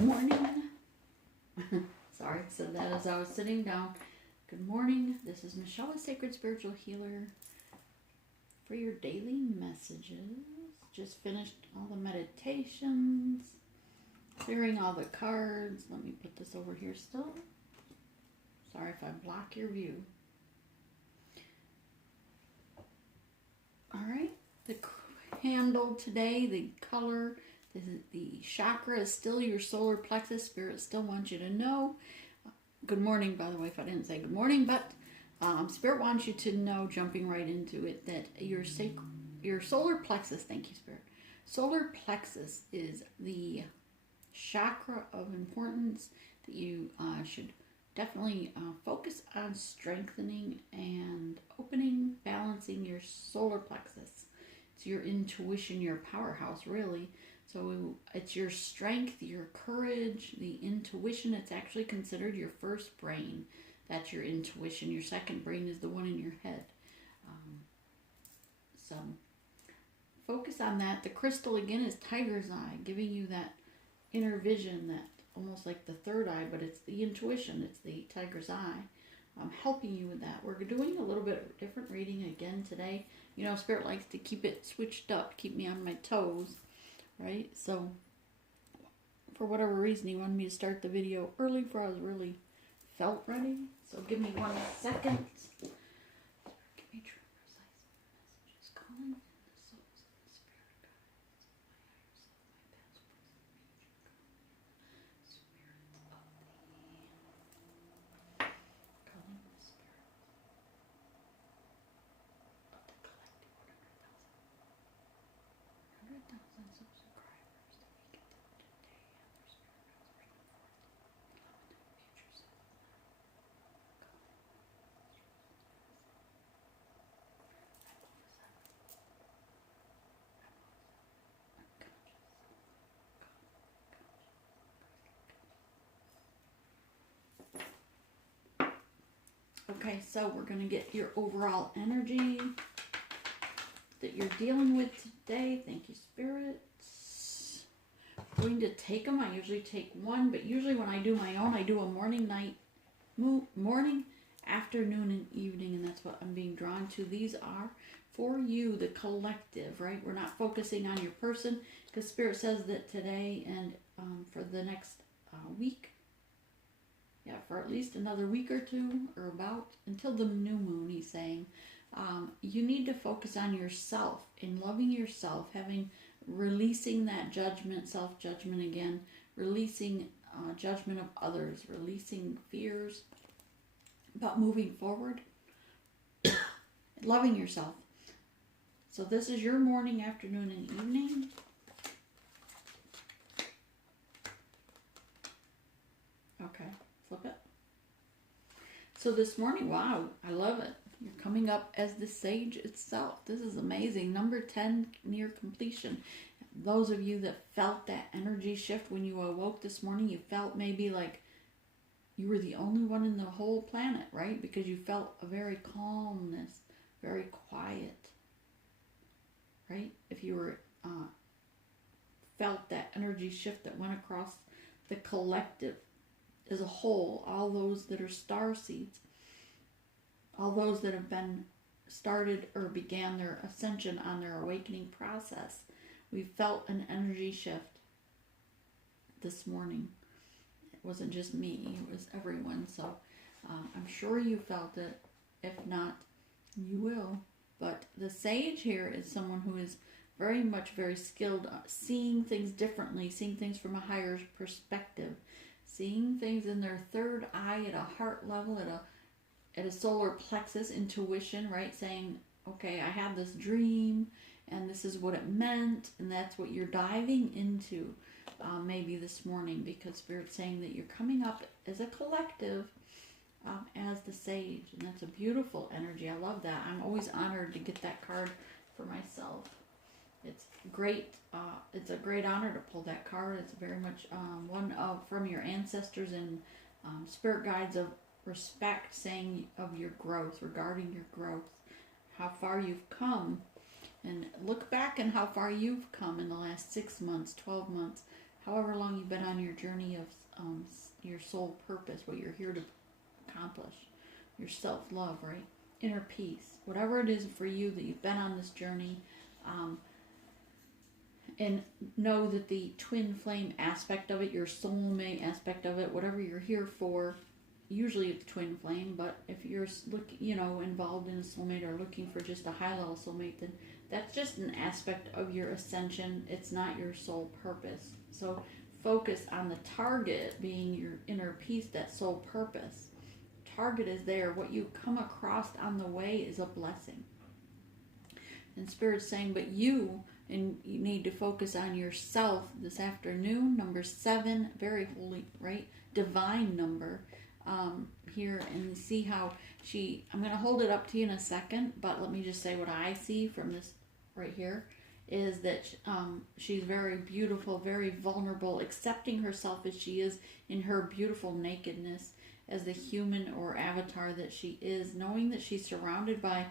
morning. Sorry, said that as I was sitting down. Good morning. This is Michelle, a Sacred Spiritual Healer, for your daily messages. Just finished all the meditations, clearing all the cards. Let me put this over here still. Sorry if I block your view. All right, the handle today, the color, the chakra is still your solar plexus. Spirit still wants you to know. Good morning, by the way, if I didn't say good morning, but Spirit wants you to know, jumping right into it, that your solar plexus, thank you, Spirit. Solar plexus is the chakra of importance that you should definitely focus on strengthening and opening, balancing your solar plexus. It's your intuition, your powerhouse, really. So it's your strength, your courage, the intuition. It's actually considered your first brain. That's your intuition. Your second brain is the one in your head. So focus on that. The crystal, again, is tiger's eye, giving you that inner vision, that almost like the third eye, but it's the intuition. It's the tiger's eye. Helping you with that. We're doing a little bit of different reading again today. You know, Spirit likes to keep it switched up, keep me on my toes. Right, so for whatever reason he wanted me to start the video early before I was really felt ready. So give me 1 second. Give me true, precise messages. Calling in the souls and the spirit guides. My higher self, my past, present, future. Calling in the spirit of the collective 100,000 subscribers that we get them today, and their spirit guides bring them forth, allowing their future self now. Okay, so we're going to get your overall energy that you're dealing with today. Thank you, spirits. I'm going to take them. I usually take one, but usually when I do my own, I do a morning, night, morning, afternoon, and evening, and that's what I'm being drawn to. These are for you, the collective, right? We're not focusing on your person, because Spirit says that today and for the next week, for at least another week or two, or about until the new moon, he's saying, you need to focus on yourself, in loving yourself, releasing that judgment, self-judgment again, releasing judgment of others, releasing fears, but moving forward, loving yourself. So this is your morning, afternoon, and evening. Okay, flip it. So this morning, wow, I love it. You're coming up as the sage itself. This is amazing. Number 10, near completion. Those of you that felt that energy shift when you awoke this morning, you felt maybe like you were the only one in the whole planet, right? Because you felt a very calmness, very quiet, right? If you were felt that energy shift that went across the collective as a whole, all those that are star seeds, all those that have been started or began their ascension on their awakening process, we felt an energy shift this morning. It wasn't just me, it was everyone. So I'm sure you felt it. If not, you will. But the sage here is someone who is very skilled seeing things differently, seeing things from a higher perspective, seeing things in their third eye at a heart level, at a solar plexus, intuition, right? Saying, okay, I had this dream and this is what it meant, and that's what you're diving into maybe this morning, because Spirit's saying that you're coming up as a collective as the sage, and that's a beautiful energy. I love that. I'm always honored to get that card for myself. It's great. It's a great honor to pull that card. It's very much one from your ancestors and spirit guides of respect, saying of your growth, regarding your growth, how far you've come, and look back and how far you've come in the last 6 months, 12 months, however long you've been on your journey of your soul purpose, what you're here to accomplish, your self-love, right? Inner peace, whatever it is for you that you've been on this journey, and know that the twin flame aspect of it, your soulmate aspect of it, whatever you're here for, usually it's twin flame, but if you're involved in a soulmate or looking for just a high level soulmate, then that's just an aspect of your ascension. It's not your soul purpose. So focus on the target being your inner peace, that soul purpose. Target is there. What you come across on the way is a blessing. And Spirit's saying, but you need to focus on yourself this afternoon. Number 7, very holy, right? Divine number here, and see how I'm going to hold it up to you in a second, but let me just say what I see from this right here is that she's very beautiful, very vulnerable, accepting herself as she is in her beautiful nakedness as the human or avatar that she is, knowing that she's surrounded by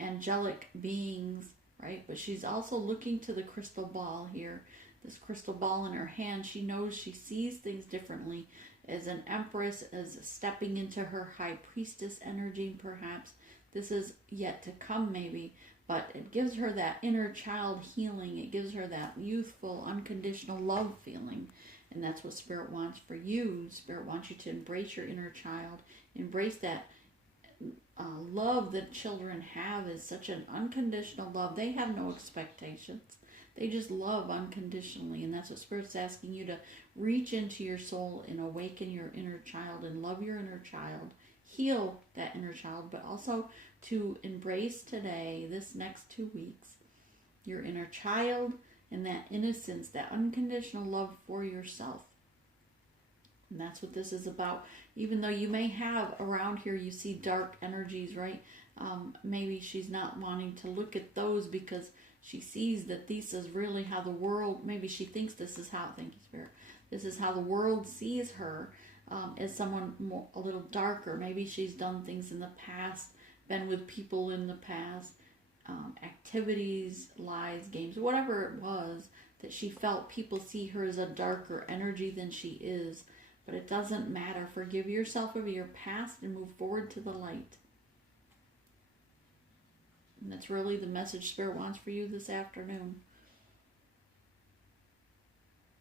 angelic beings, right? But she's also looking to the crystal ball here, this crystal ball in her hand. She knows, she sees things differently as an empress, as stepping into her high priestess energy, perhaps. This is yet to come, maybe, but it gives her that inner child healing. It gives her that youthful, unconditional love feeling. And that's what Spirit wants for you. Spirit wants you to embrace your inner child. Embrace that love that children have, is such an unconditional love. They have no expectations. They just love unconditionally. And that's what Spirit's asking you to reach into your soul and awaken your inner child and love your inner child. Heal that inner child, but also to embrace today, this next 2 weeks, your inner child and that innocence, that unconditional love for yourself. And that's what this is about. Even though you may have around here, you see dark energies, right? Maybe she's not wanting to look at those because she sees that this is really how the world, maybe she thinks this is how, thank you, Spirit, this is how the world sees her, as someone a little darker. Maybe she's done things in the past, been with people in the past, activities, lies, games, whatever it was, that she felt people see her as a darker energy than she is. But it doesn't matter. Forgive yourself of your past and move forward to the light. And that's really the message Spirit wants for you this afternoon.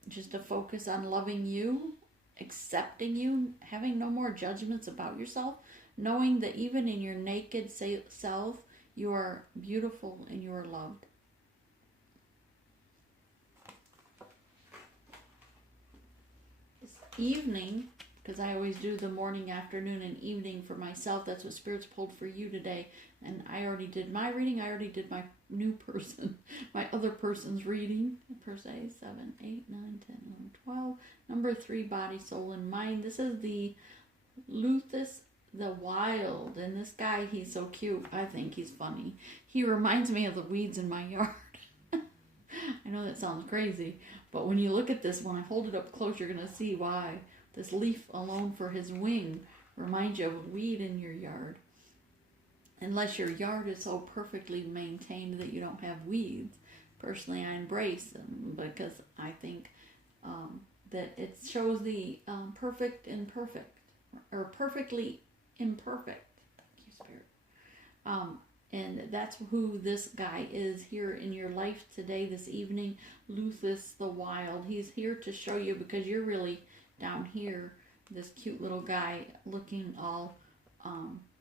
Just to focus on loving you, accepting you, having no more judgments about yourself, knowing that even in your naked self, you are beautiful and you are loved. This evening, because I always do the morning, afternoon, and evening for myself, that's what Spirit's pulled for you today. And I already did my reading. I already did my new person, my other person's reading, per se, 7, 8, 9, 10, 11, 12. Number 3, body, soul, and mind. This is the Luthus the Wild. And this guy, he's so cute. I think he's funny. He reminds me of the weeds in my yard. I know that sounds crazy, but when you look at this, when I hold it up close, you're going to see why. This leaf alone for his wing reminds you of a weed in your yard. Unless your yard is so perfectly maintained that you don't have weeds. Personally, I embrace them because I think that it shows the perfect and perfect, or perfectly imperfect. Thank you, Spirit. And that's who this guy is here in your life today, this evening. Luthus the Wild. He's here to show you, because you're really down here, this cute little guy looking all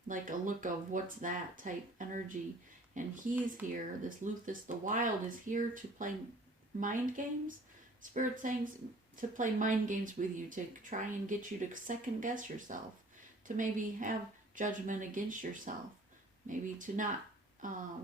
like a look of what's that type energy. And he's here, this Luthus the Wild is here to play mind games. Spirit saying to play mind games with you, to try and get you to second guess yourself, to maybe have judgment against yourself, maybe to not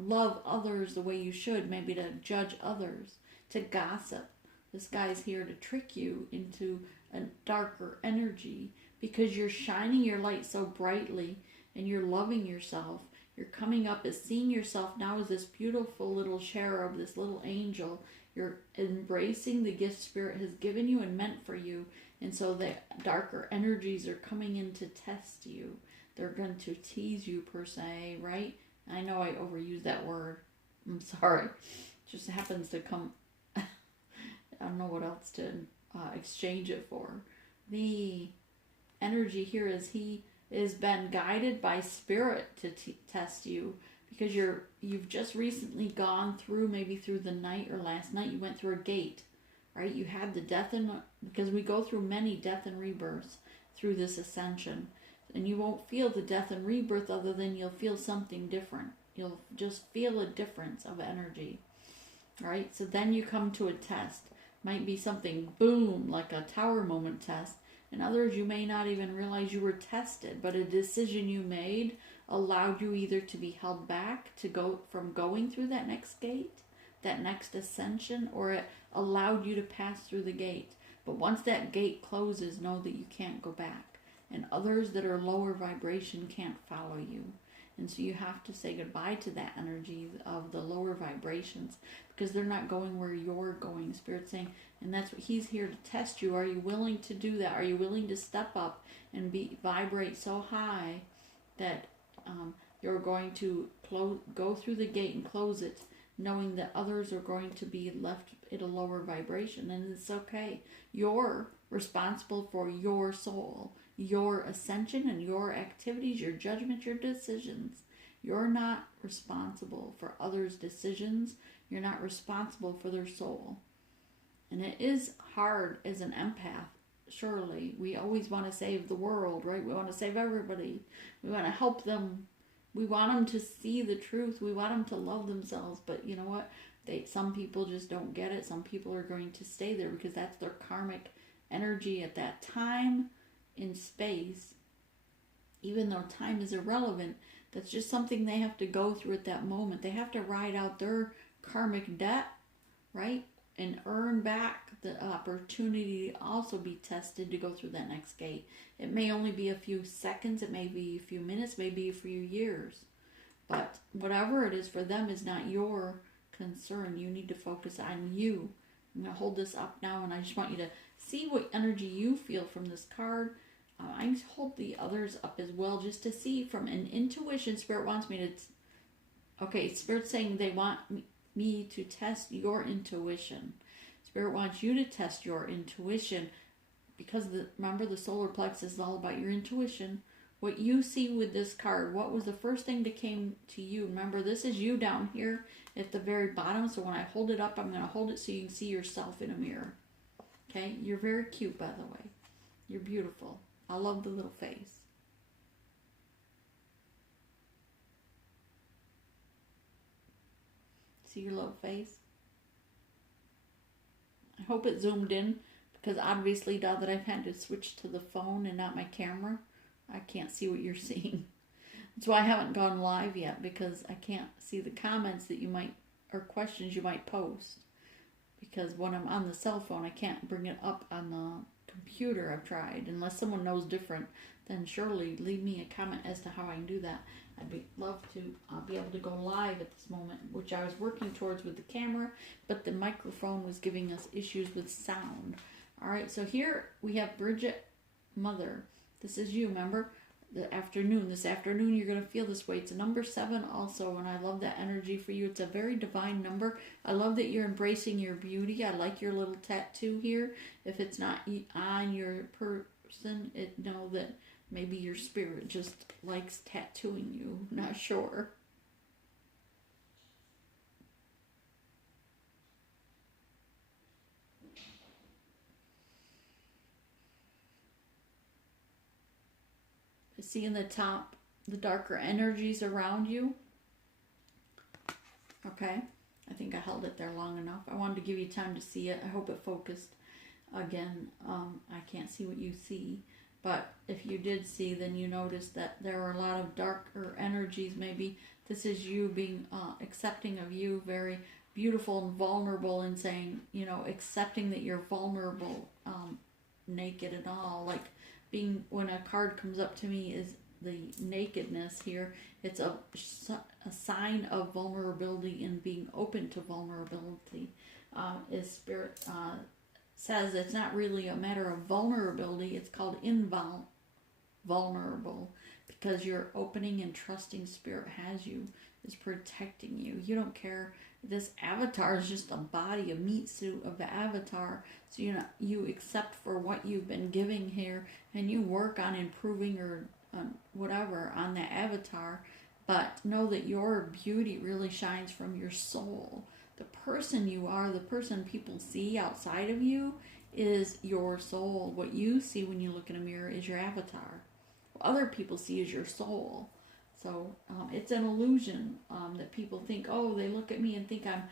love others the way you should, maybe to judge others, to gossip. This guy's here to trick you into a darker energy, because you're shining your light so brightly and you're loving yourself. You're coming up as seeing yourself now as this beautiful little cherub, this little angel. You're embracing the gift Spirit has given you and meant for you. And so the darker energies are coming in to test you. They're going to tease you, per se, right? I know I overuse that word. I'm sorry. It just happens to come I don't know what else to exchange it for. The energy here is he has been guided by spirit to test you, because you've just recently gone through, maybe through the night or last night, you went through a gate, right? You had the death because we go through many death and rebirths through this ascension, and you won't feel the death and rebirth other than you'll feel something different. You'll just feel a difference of energy, right? So then you come to a test. Might be something boom, like a tower moment test. In others, you may not even realize you were tested, but a decision you made allowed you either to be held back to go from going through that next gate, that next ascension, or it allowed you to pass through the gate. But once that gate closes, know that you can't go back. And others that are lower vibration can't follow you. And so you have to say goodbye to that energy of the lower vibrations, because they're not going where you're going. Spirit's saying, and that's what he's here to test you. Are you willing to do that? Are you willing to step up and vibrate so high that you're going to go through the gate and close it, knowing that others are going to be left at a lower vibration? And it's okay. You're responsible for your soul, your ascension, and your activities, your judgment, your decisions. You're not responsible for others' decisions. You're not responsible for their soul. And it is hard as an empath, surely. We always want to save the world, right? We want to save everybody. We want to help them. We want them to see the truth. We want them to love themselves. But you know what? Some people just don't get it. Some people are going to stay there because that's their karmic energy at that time in space. Even though time is irrelevant, that's just something they have to go through at that moment. They have to ride out their karmic debt, right? And earn back the opportunity to also be tested to go through that next gate. It may only be a few seconds, it may be a few minutes, maybe a few years. But whatever it is for them is not your concern. You need to focus on you. I'm going to hold this up now, and I just want you to see what energy you feel from this card. I hold the others up as well, just to see from an intuition. Spirit wants me to... Okay, Spirit's saying they want me to test your intuition. Spirit wants you to test your intuition, because remember, the solar plexus is all about your intuition. What you see with this card, what was the first thing that came to you? Remember, this is you down here at the very bottom. So when I hold it up, I'm going to hold it so you can see yourself in a mirror. Okay? You're very cute, by the way. You're beautiful. I love the little face. See your little face? I hope it zoomed in, because obviously now that I've had to switch to the phone and not my camera, I can't see what you're seeing. That's why I haven't gone live yet, because I can't see the comments that you might, or questions you might post. Because when I'm on the cell phone, I can't bring it up on the computer. I've tried. Unless someone knows different, then surely leave me a comment as to how I can do that. I'd love to be able to go live at this moment, which I was working towards with the camera, but the microphone was giving us issues with sound. All right, so here we have Bridget Mother. This is you, remember? The afternoon. This afternoon, you're going to feel this way. It's a number 7 also, and I love that energy for you. It's a very divine number. I love that you're embracing your beauty. I like your little tattoo here. If it's not on your person, know that maybe your spirit just likes tattooing you. Not sure. See in the top, the darker energies around you. Okay, I think I held it there long enough. I wanted to give you time to see it. I hope it focused. Again, I can't see what you see, but if you did see, then you noticed that there are a lot of darker energies. Maybe this is you being accepting of you, very beautiful and vulnerable, and saying, accepting that you're vulnerable, naked and all, like being, when a card comes up to me is the nakedness here, it's a sign of vulnerability and being open to vulnerability. As Spirit says, it's not really a matter of vulnerability, it's called vulnerable, because you're opening and trusting Spirit has you. is protecting you. You don't care. This avatar is just a body, a meat suit of the avatar. So you accept for what you've been giving here, and you work on improving or whatever on the avatar. But know that your beauty really shines from your soul. The person you are, the person people see outside of you, is your soul. What you see when you look in a mirror is your avatar. What other people see is your soul. So it's an illusion that people think, oh, they look at me and think I'm,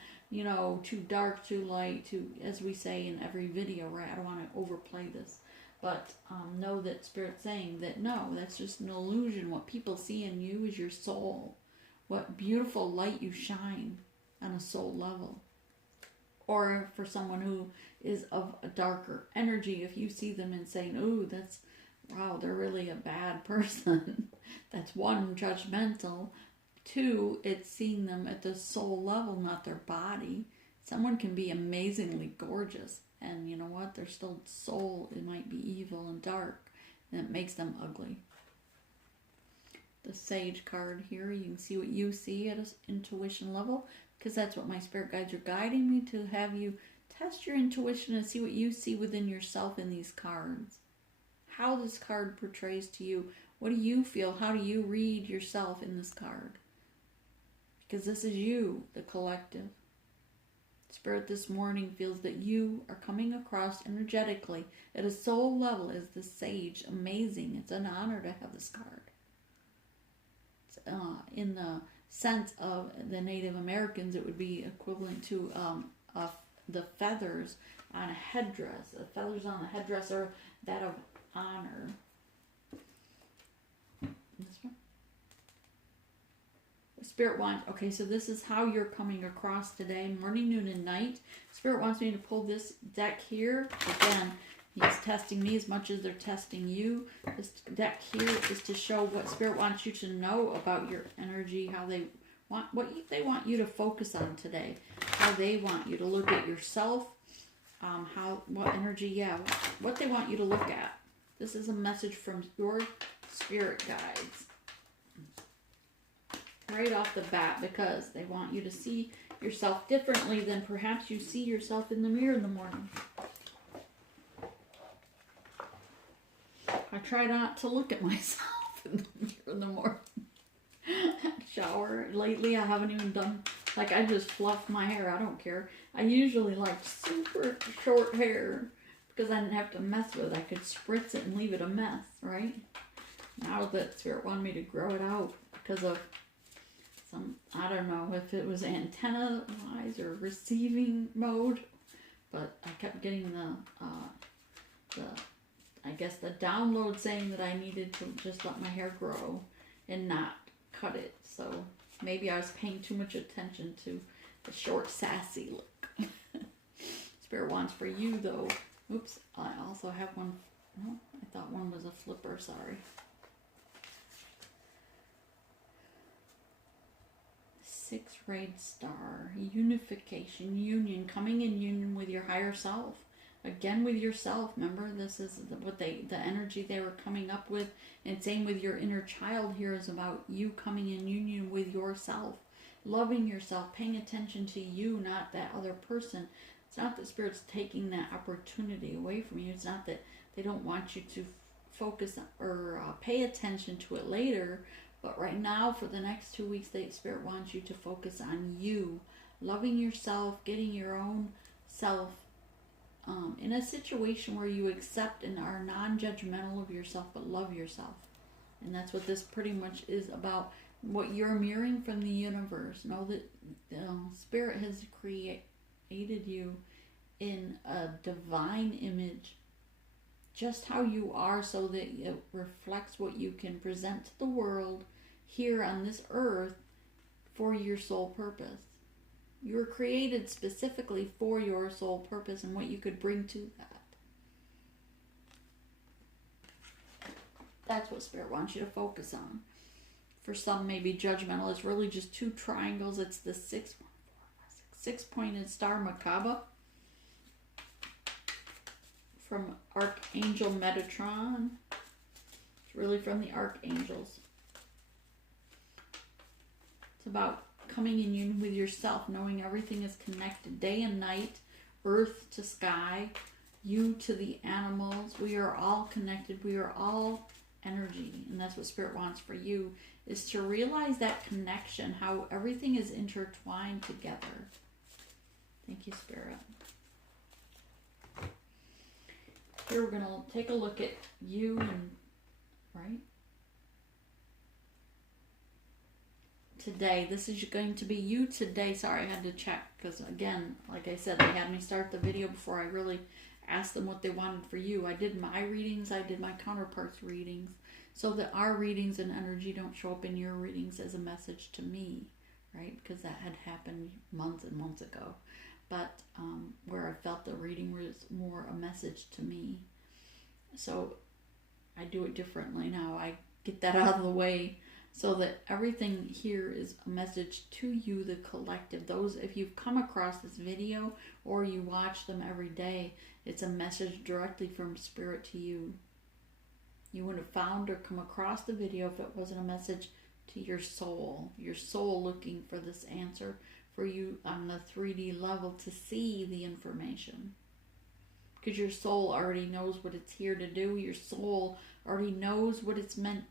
too dark, too light, too, as we say in every video, right? I don't want to overplay this. But know that Spirit's saying that no, that's just an illusion. What people see in you is your soul. What beautiful light you shine on a soul level. Or for someone who is of a darker energy, if you see them and saying, ooh, wow, they're really a bad person. That's one, judgmental. Two, it's seeing them at the soul level, not their body. Someone can be amazingly gorgeous, and you know what? Their still soul, it might be evil and dark, and it makes them ugly. The Sage card here, you can see what you see at an intuition level, because that's what my spirit guides are guiding me to, have you test your intuition and see what you see within yourself in these cards. How this card portrays to you. What do you feel? How do you read yourself in this card? Because this is you, the collective. Spirit this morning feels that you are coming across energetically at a soul level as the Sage. Amazing. It's an honor to have this card. It's, in the sense of the Native Americans, it would be equivalent to the feathers on a headdress. The feathers on a headdress are that of honor. This one. Spirit wants, okay, so this is how you're coming across today, morning, noon, and night. Spirit wants me to pull this deck here. Again, he's testing me as much as they're testing you. This deck here is to show what Spirit wants you to know about your energy, how they want, what they want you to focus on today, how they want you to look at yourself, what energy, what they want you to look at. This is a message from your spirit guides. Right off the bat, because they want you to see yourself differently than perhaps you see yourself in the mirror in the morning. I try not to look at myself in the mirror in the morning. Shower. Lately, I haven't even done, I just fluff my hair. I don't care. I usually like super short hair because I didn't have to mess with it. I could spritz it and leave it a mess, right? Now that Spirit wanted me to grow it out because of I don't know if it was antenna wise or receiving mode, but I kept getting I guess the download saying that I needed to just let my hair grow and not cut it. So maybe I was paying too much attention to the short sassy look. Spirit wants for you though. Oops, I also have one. No, I thought one was a flipper, sorry. 6-rayed star, unification, union, coming in union with your higher self. Again, with yourself. Remember, this is what the energy they were coming up with. And same with your inner child here is about you coming in union with yourself. Loving yourself, paying attention to you, not that other person. It's not that Spirit's taking that opportunity away from you. It's not that they don't want you to focus or pay attention to it later. But right now, for the next 2 weeks, the Spirit wants you to focus on you. Loving yourself, getting your own self in a situation where you accept and are non-judgmental of yourself, but love yourself. And that's what this pretty much is about. What you're mirroring from the universe. Know that Spirit has created you in a divine image, just how you are, so that it reflects what you can present to the world here on this earth for your soul purpose. You were created specifically for your soul purpose and what you could bring to that. That's what Spirit wants you to focus on. For some, maybe judgmental. It's really just 2 triangles. It's the 6-pointed star Merkaba from Archangel Metatron. It's really from the archangels. It's about coming in union with yourself, knowing everything is connected, day and night, earth to sky, you to the animals. We are all connected. We are all energy. And that's what Spirit wants for you, is to realize that connection, how everything is intertwined together. Thank you, Spirit. Here we're going to take a look at you and, right? Today, this is going to be you today. Sorry, I had to check because, again, like I said, they had me start the video before I really asked them what they wanted for you. I did my readings, I did my counterparts' readings, so that our readings and energy don't show up in your readings as a message to me, right? Because that had happened months and months ago. But where I felt the reading was more a message to me. So I do it differently now. I get that out of the way, so that everything here is a message to you, the collective. Those, if you've come across this video or you watch them every day, it's a message directly from Spirit to you. You wouldn't have found or come across the video if it wasn't a message to your soul looking for this answer for you on the 3D level to see the information. Because your soul already knows what it's here to do. Your soul already knows what it's meant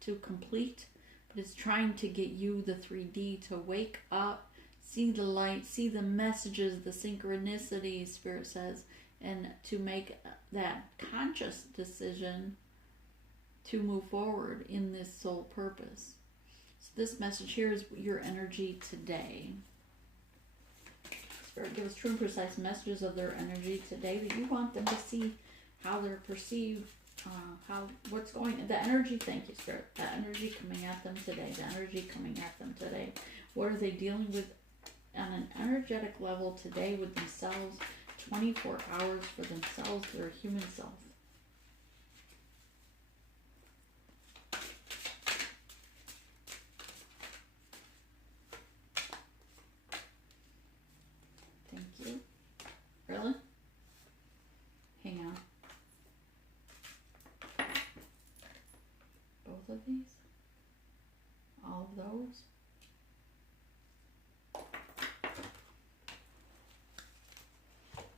to complete. But it's trying to get you, the 3D, to wake up, see the light, see the messages, the synchronicity, Spirit says, and to make that conscious decision to move forward in this soul purpose. So this message here is your energy today. Spirit gives true and precise messages of their energy today that you want them to see how they're perceived. What's going, the energy, thank you, Spirit, that energy coming at them today, the energy coming at them today. What are they dealing with on an energetic level today with themselves, 24 hours for themselves, their human self? Thank you. Really? Hang on. Both of these? All of those?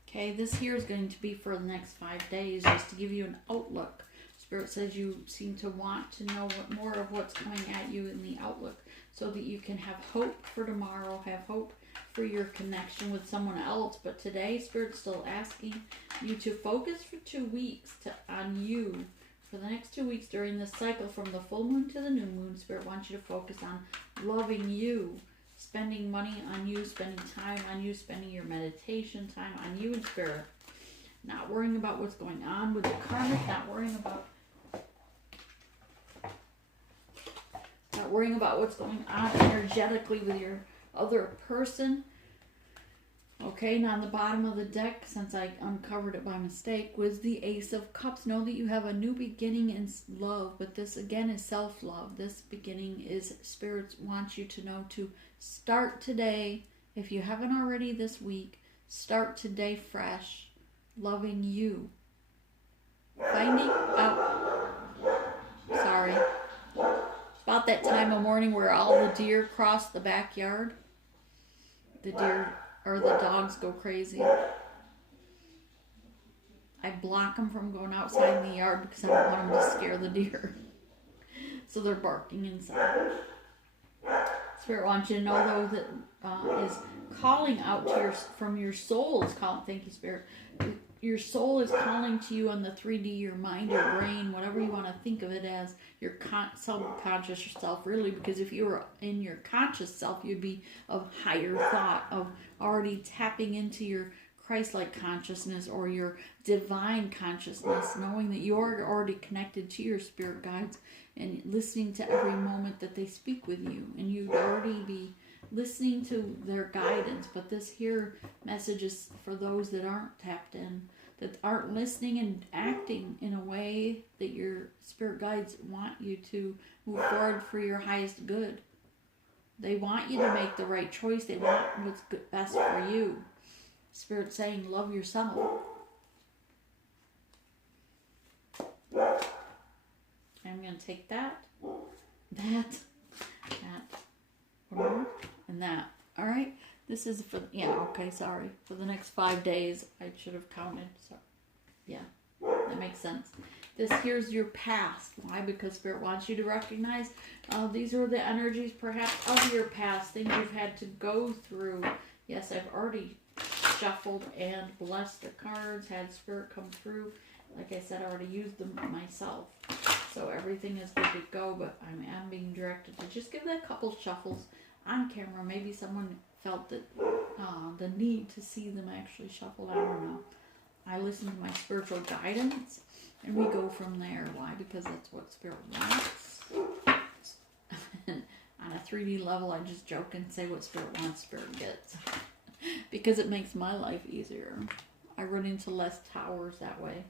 Okay, this here is going to be for the next 5 days, just to give you an outlook. Spirit says you seem to want to know more of what's coming at you in the outlook, so that you can have hope for tomorrow, have hope for your connection with someone else. But today, Spirit's still asking you to focus for 2 weeks on you. For the next 2 weeks during this cycle, from the full moon to the new moon, Spirit wants you to focus on loving you, spending money on you, spending time on you, spending your meditation time on you in Spirit. Not worrying about what's going on with the karmic, not worrying about what's going on energetically with your other person. Okay, and on the bottom of the deck, since I uncovered it by mistake, was the Ace of Cups. Know that you have a new beginning in love, but this again is self-love. This beginning is, Spirit wants you to know to start today. If you haven't already this week, start today fresh, loving you. Finding out, sorry, about that time of morning where all the deer cross the backyard. The deer or the dogs go crazy. I block them from going outside in the yard because I don't want them to scare the deer. So they're barking inside. Spirit wants you to know, though, that is calling out to from your soul is calling. Thank you, Spirit. Your soul is calling to you on the 3D, your mind, your brain, whatever you want to think of it as, your subconscious yourself, really, because if you were in your conscious self, you'd be of higher thought, of already tapping into your Christ-like consciousness or your divine consciousness, knowing that you're already connected to your spirit guides and listening to every moment that they speak with you, and you'd already be listening to their guidance. But this here message is for those that aren't tapped in, that aren't listening and acting in a way that your spirit guides want you to move forward for your highest good. They want you to make the right choice. They want what's best for you. Spirit saying, love yourself. I'm going to take that. One more. and that. All right. This is for, yeah, okay, sorry. For the next 5 days, I should have counted. So, yeah, that makes sense. This here's your past. Why? Because Spirit wants you to recognize these are the energies perhaps of your past, things you've had to go through. Yes, I've already shuffled and blessed the cards, had Spirit come through. Like I said, I already used them myself. So everything is good to go, but I am being directed to just give that a couple shuffles on camera. Maybe someone felt that the need to see them actually shuffled. I don't know. I listen to my spiritual guidance, and we go from there. Why? Because that's what Spirit wants. On a 3D level, I just joke and say what Spirit wants, Spirit gets. Because it makes my life easier. I run into less towers that way.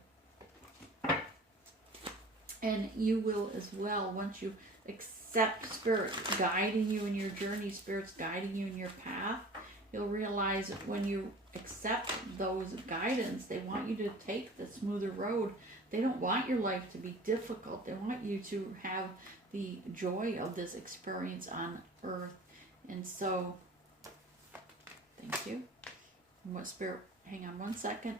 And you will as well, once you accept Spirit guiding you in your journey, Spirit's guiding you in your path, you'll realize when you accept those guidance, they want you to take the smoother road. They don't want your life to be difficult. They want you to have the joy of this experience on earth. And so, thank you. And what Spirit, hang on one second.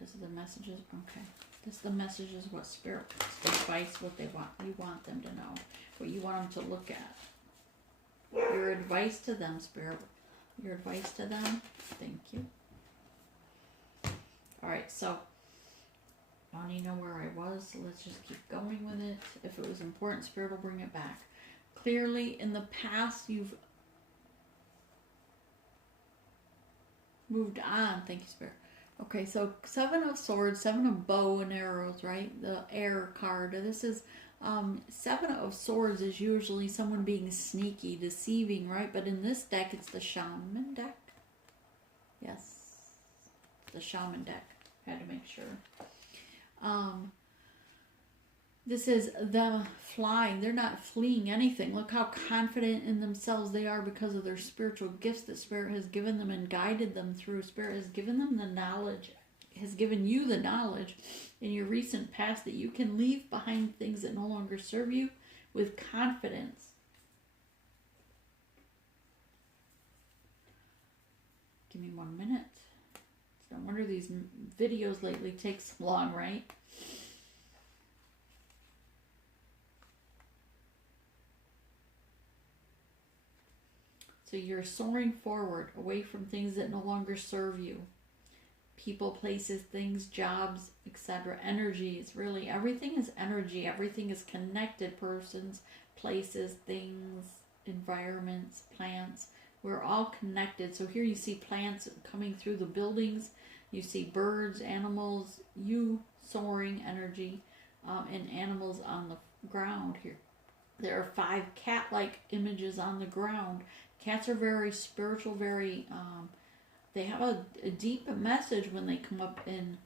This is the messages, okay. This is the messages, what Spirit, advice, what they want. You want them to know, what you want them to look at. Your advice to them, Spirit. Your advice to them. Thank you. Alright, so I don't even know where I was, so let's just keep going with it. If it was important, Spirit will bring it back. Clearly, in the past, you've moved on. Thank you, Spirit. Okay, so 7 of Swords, 7 of bow and arrows, right? The air card. This is 7 of Swords is usually someone being sneaky, deceiving, right? But in this deck, it's the Shaman deck. Yes, the Shaman deck. Had to make sure. This is them flying. They're not fleeing anything. Look how confident in themselves they are because of their spiritual gifts that Spirit has given them and guided them through. Spirit has given them the knowledge, has given you the knowledge in your recent past that you can leave behind things that no longer serve you with confidence. Give me 1 minute. No wonder these videos lately take so long, right? So you're soaring forward, away from things that no longer serve you. People, places, things, jobs, etc. Energies, really. Everything is energy. Everything is connected. Persons, places, things, environments, plants. We're all connected. So here you see plants coming through the buildings. You see birds, animals, you soaring energy, and animals on the ground here. There are 5 cat-like images on the ground. Cats are very spiritual, very, they have a deep message when they come up in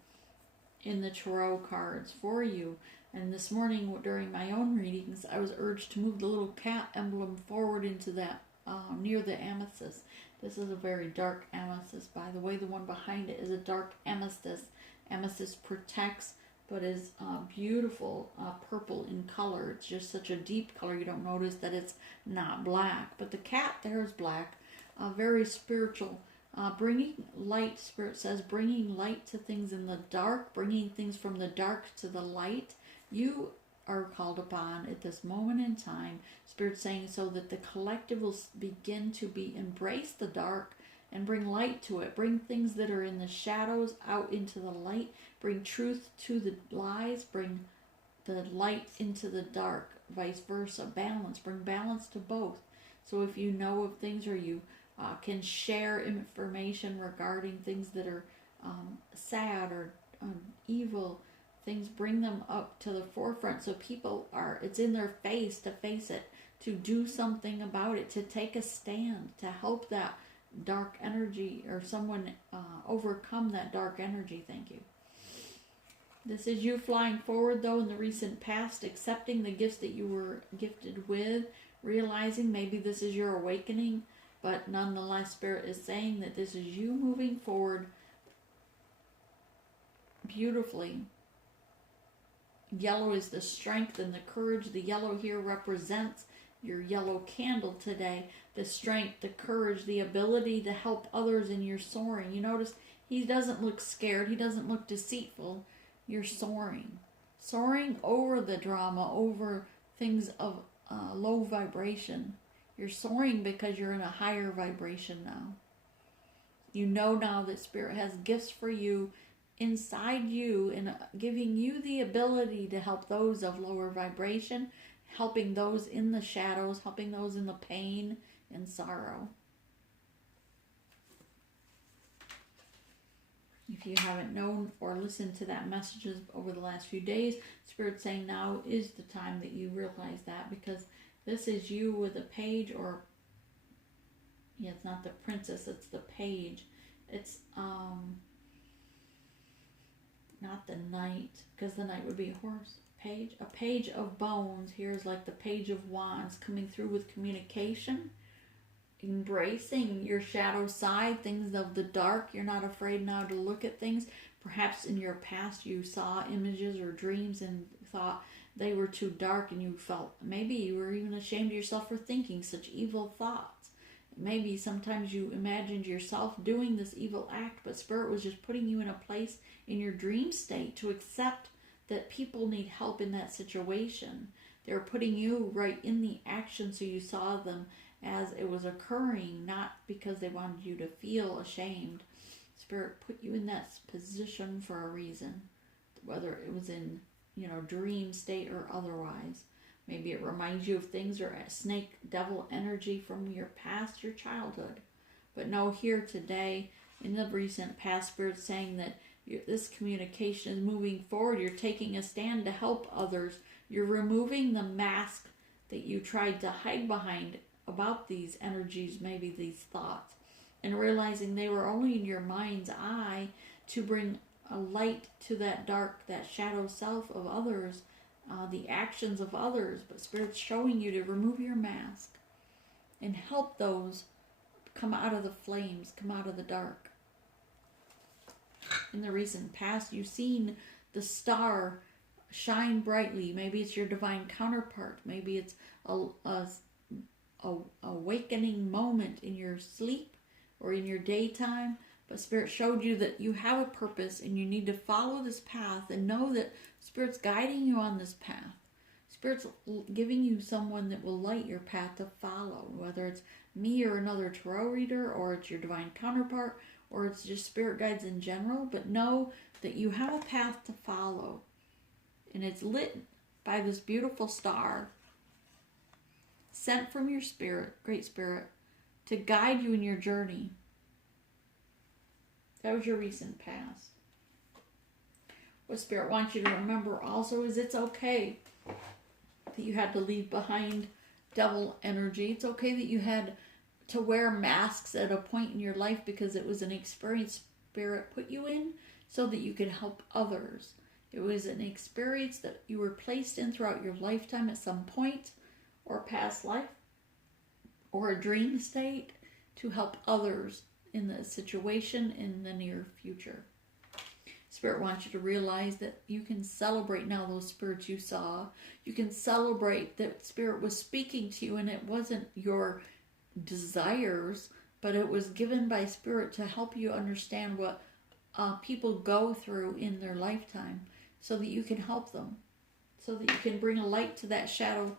the tarot cards for you. And this morning during my own readings, I was urged to move the little cat emblem forward into that, near the amethyst. This is a very dark amethyst, by the way. The one behind it is a dark amethyst. Amethyst protects, but is beautiful purple in color. It's just such a deep color you don't notice that it's not black. But the cat there is black, very spiritual, bringing light. Spirit says bringing light to things in the dark, bringing things from the dark to the light. You are called upon at this moment in time, Spirit saying, so that the collective will begin to embrace the dark and bring light to it. Bring things that are in the shadows out into the light. Bring truth to the lies. Bring the light into the dark. Vice versa. Balance. Bring balance to both. So if you know of things or you can share information regarding things that are sad or evil, things, bring them up to the forefront so people are, it's in their face to face it, to do something about it, to take a stand, to help that dark energy or someone overcome that dark energy. Thank you. This is you flying forward, though, in the recent past, accepting the gifts that you were gifted with, realizing maybe this is your awakening, but nonetheless, Spirit is saying that this is you moving forward beautifully. Yellow is the strength and the courage. The yellow here represents your yellow candle today. The strength, the courage, the ability to help others in your soaring. You notice he doesn't look scared. He doesn't look deceitful. You're soaring. Soaring over the drama, over things of low vibration. You're soaring because you're in a higher vibration now. You know now that Spirit has gifts for you inside you and giving you the ability to help those of lower vibration, helping those in the shadows, helping those in the pain and sorrow. If you haven't known or listened to that messages over the last few days, Spirit's saying now is the time that you realize that, because this is you with a page, or yeah, it's not the princess, it's the page. It's not the knight, because the knight would be a horse. A page of bones. Here's like the page of wands coming through with communication, embracing your shadow side, things of the dark. You're not afraid now to look at things. Perhaps in your past you saw images or dreams and thought they were too dark, and you felt maybe you were even ashamed of yourself for thinking such evil thoughts. Maybe sometimes you imagined yourself doing this evil act, but Spirit was just putting you in a place in your dream state to accept that people need help in that situation. They're putting you right in the action, so you saw them as it was occurring, not because they wanted you to feel ashamed. Spirit put you in that position for a reason, whether it was in, dream state or otherwise. Maybe it reminds you of things or a snake devil energy from your past, your childhood. But know here today, in the recent past, Spirit's saying that this communication is moving forward. You're taking a stand to help others. You're removing the mask that you tried to hide behind about these energies, maybe these thoughts, and realizing they were only in your mind's eye to bring a light to that dark, that shadow self of others, the actions of others. But Spirit's showing you to remove your mask and help those come out of the flames, come out of the dark. In the recent past, you've seen the star shine brightly. Maybe it's your divine counterpart. Maybe it's a awakening moment in your sleep or in your daytime. But Spirit showed you that you have a purpose and you need to follow this path, and know that Spirit's guiding you on this path. Spirit's giving you someone that will light your path to follow, whether it's me or another tarot reader, or it's your divine counterpart, or it's just spirit guides in general. But know that you have a path to follow, and it's lit by this beautiful star sent from your spirit, great spirit, to guide you in your journey. That was your recent past. What Spirit wants you to remember also is it's okay that you had to leave behind devil energy. It's okay that you had to wear masks at a point in your life, because it was an experience Spirit put you in so that you could help others. It was an experience that you were placed in throughout your lifetime at some point, or past life, or a dream state, to help others in the situation in the near future. Spirit wants you to realize that you can celebrate now those spirits you saw. You can celebrate that Spirit was speaking to you, and it wasn't your desires, but it was given by Spirit to help you understand what people go through in their lifetime, so that you can help them, so that you can bring a light to that shadow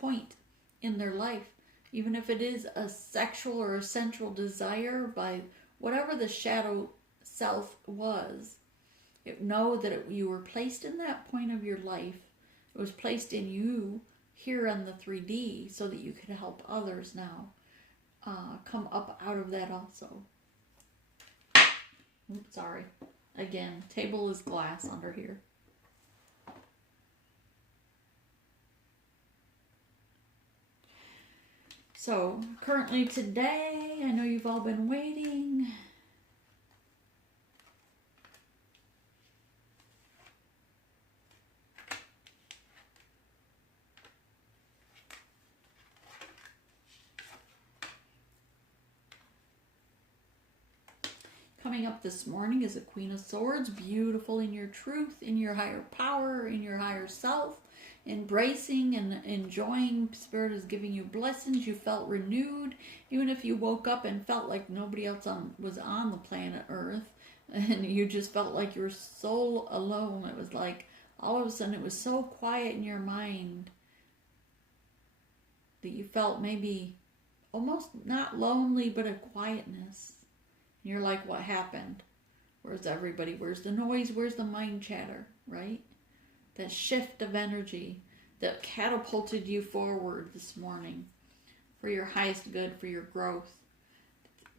point in their life, even if it is a sexual or a sensual desire by whatever the shadow self was. Know that you were placed in that point of your life. It was placed in you here on the 3D so that you could help others now come up out of that also. Oops, sorry. Again, table is glass under here. So, currently today, I know you've all been waiting. Coming up this morning is a Queen of Swords, beautiful in your truth, in your higher power, in your higher self, embracing and enjoying. Spirit is giving you blessings. You felt renewed, even if you woke up and felt like nobody else was on the planet Earth, and you just felt like you were so alone. It was like all of a sudden it was so quiet in your mind that you felt maybe almost not lonely, but a quietness. And you're like, what happened? Where's everybody? Where's the noise? Where's the mind chatter, right? That shift of energy that catapulted you forward this morning for your highest good, for your growth.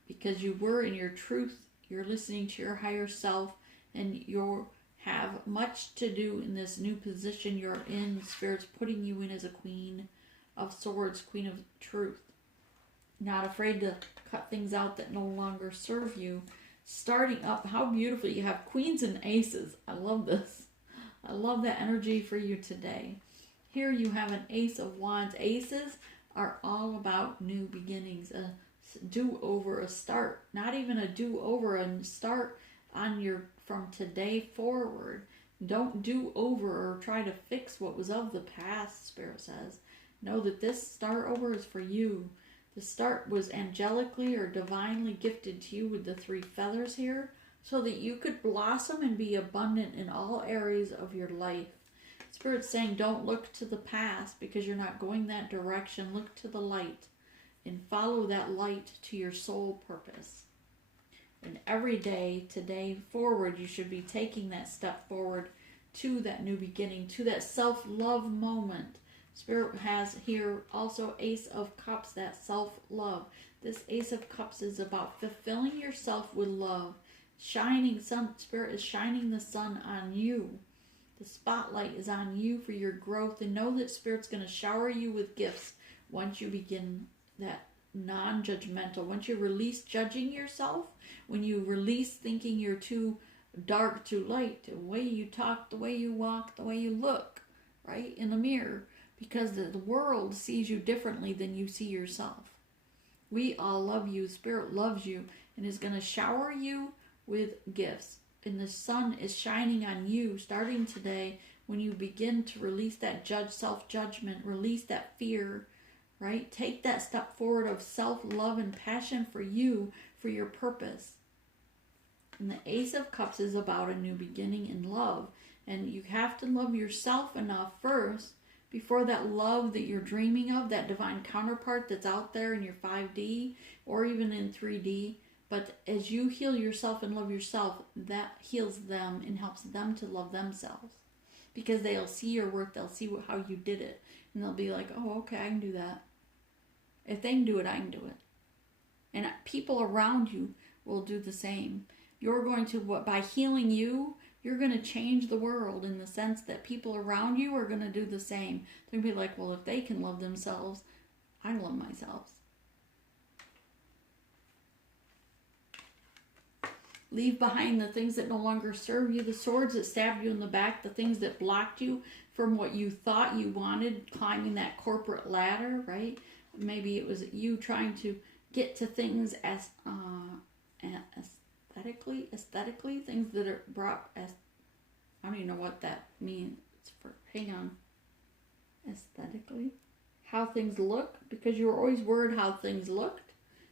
Because you were in your truth, you're listening to your higher self, and you have much to do in this new position you're in. Spirit's putting you in as a Queen of Swords, Queen of Truth. Not afraid to cut things out that no longer serve you. Starting up, how beautiful. You have Queens and Aces. I love this. I love that energy for you today. Here you have an Ace of Wands. Aces are all about new beginnings, a do-over, a start. Not even a do-over, a start on your from today forward. Don't do over or try to fix what was of the past, Spirit says. Know that this start over is for you. The start was angelically or divinely gifted to you with the 3 feathers here, so that you could blossom and be abundant in all areas of your life. Spirit's saying don't look to the past because you're not going that direction. Look to the light and follow that light to your soul purpose. And every day, today forward, you should be taking that step forward to that new beginning, to that self-love moment. Spirit has here also Ace of Cups, that self-love. This Ace of Cups is about fulfilling yourself with love. Shining sun, Spirit is shining the sun on you. The spotlight is on you for your growth, and know that Spirit's going to shower you with gifts once you begin that non-judgmental. Once you release judging yourself, when you release thinking you're too dark, too light, the way you talk, the way you walk, the way you look, right, in the mirror, because the world sees you differently than you see yourself. We all love you. Spirit loves you and is going to shower you with gifts. And the sun is shining on you starting today when you begin to release that self-judgment, release that fear, right? Take that step forward of self-love and passion for you, for your purpose. And the Ace of Cups is about a new beginning in love. And you have to love yourself enough first before that love that you're dreaming of, that divine counterpart that's out there in your 5D or even in 3D. But as you heal yourself and love yourself, that heals them and helps them to love themselves. Because they'll see your worth, they'll see how you did it. And they'll be like, oh, okay, I can do that. If they can do it, I can do it. And people around you will do the same. You're going to, by healing you, you're going to change the world in the sense that people around you are going to do the same. They're going to be like, well, if they can love themselves, I love myself. Leave behind the things that no longer serve you, the swords that stabbed you in the back, the things that blocked you from what you thought you wanted, climbing that corporate ladder, right? Maybe it was you trying to get to things as aesthetically, things that are brought as, I don't even know what that means. Hang on. Aesthetically? How things look, because you were always worried how things looked.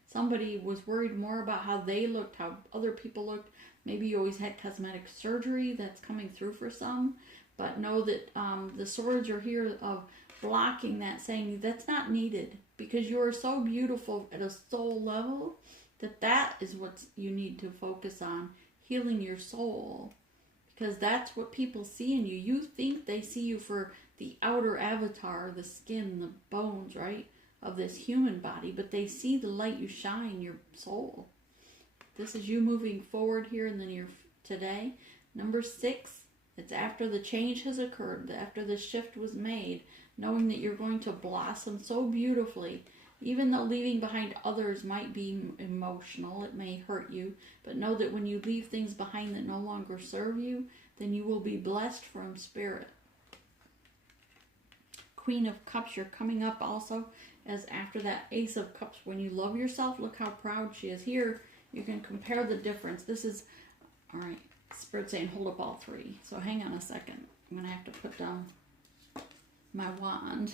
Somebody was worried more about how they looked, how other people looked. Maybe you always had cosmetic surgery that's coming through for some. But know that the swords are here of blocking that, saying that's not needed. Because you're so beautiful at a soul level that is what you need to focus on. Healing your soul. Because that's what people see in you. You think they see you for the outer avatar, the skin, the bones, right? Of this human body, but they see the light you shine, your soul. This is you moving forward here in the near today. Number 6, it's after the change has occurred, after the shift was made, knowing that you're going to blossom so beautifully, even though leaving behind others might be emotional, it may hurt you, but know that when you leave things behind that no longer serve you, then you will be blessed from Spirit. Queen of Cups, you're coming up also as after that Ace of Cups. When you love yourself, look how proud she is. Here, you can compare the difference. This is, all right, Spirit saying hold up all 3. So hang on a second. I'm going to have to put down my wand.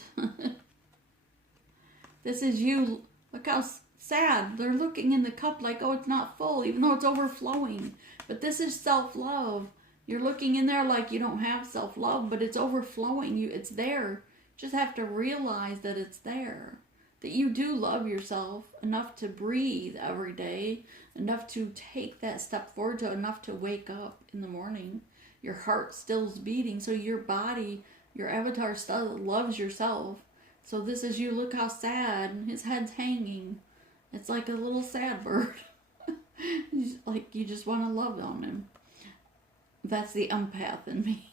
This is you. Look how sad. They're looking in the cup like, oh, it's not full, even though it's overflowing. But this is self-love. You're looking in there like you don't have self-love, but it's overflowing. It's there. Just have to realize that it's there. That you do love yourself enough to breathe every day, enough to take that step forward, enough to wake up in the morning. Your heart still's beating, so your body, your avatar still loves yourself. So this is you. Look how sad. His head's hanging. It's like a little sad bird. Like you just want to love on him. That's the empath in me.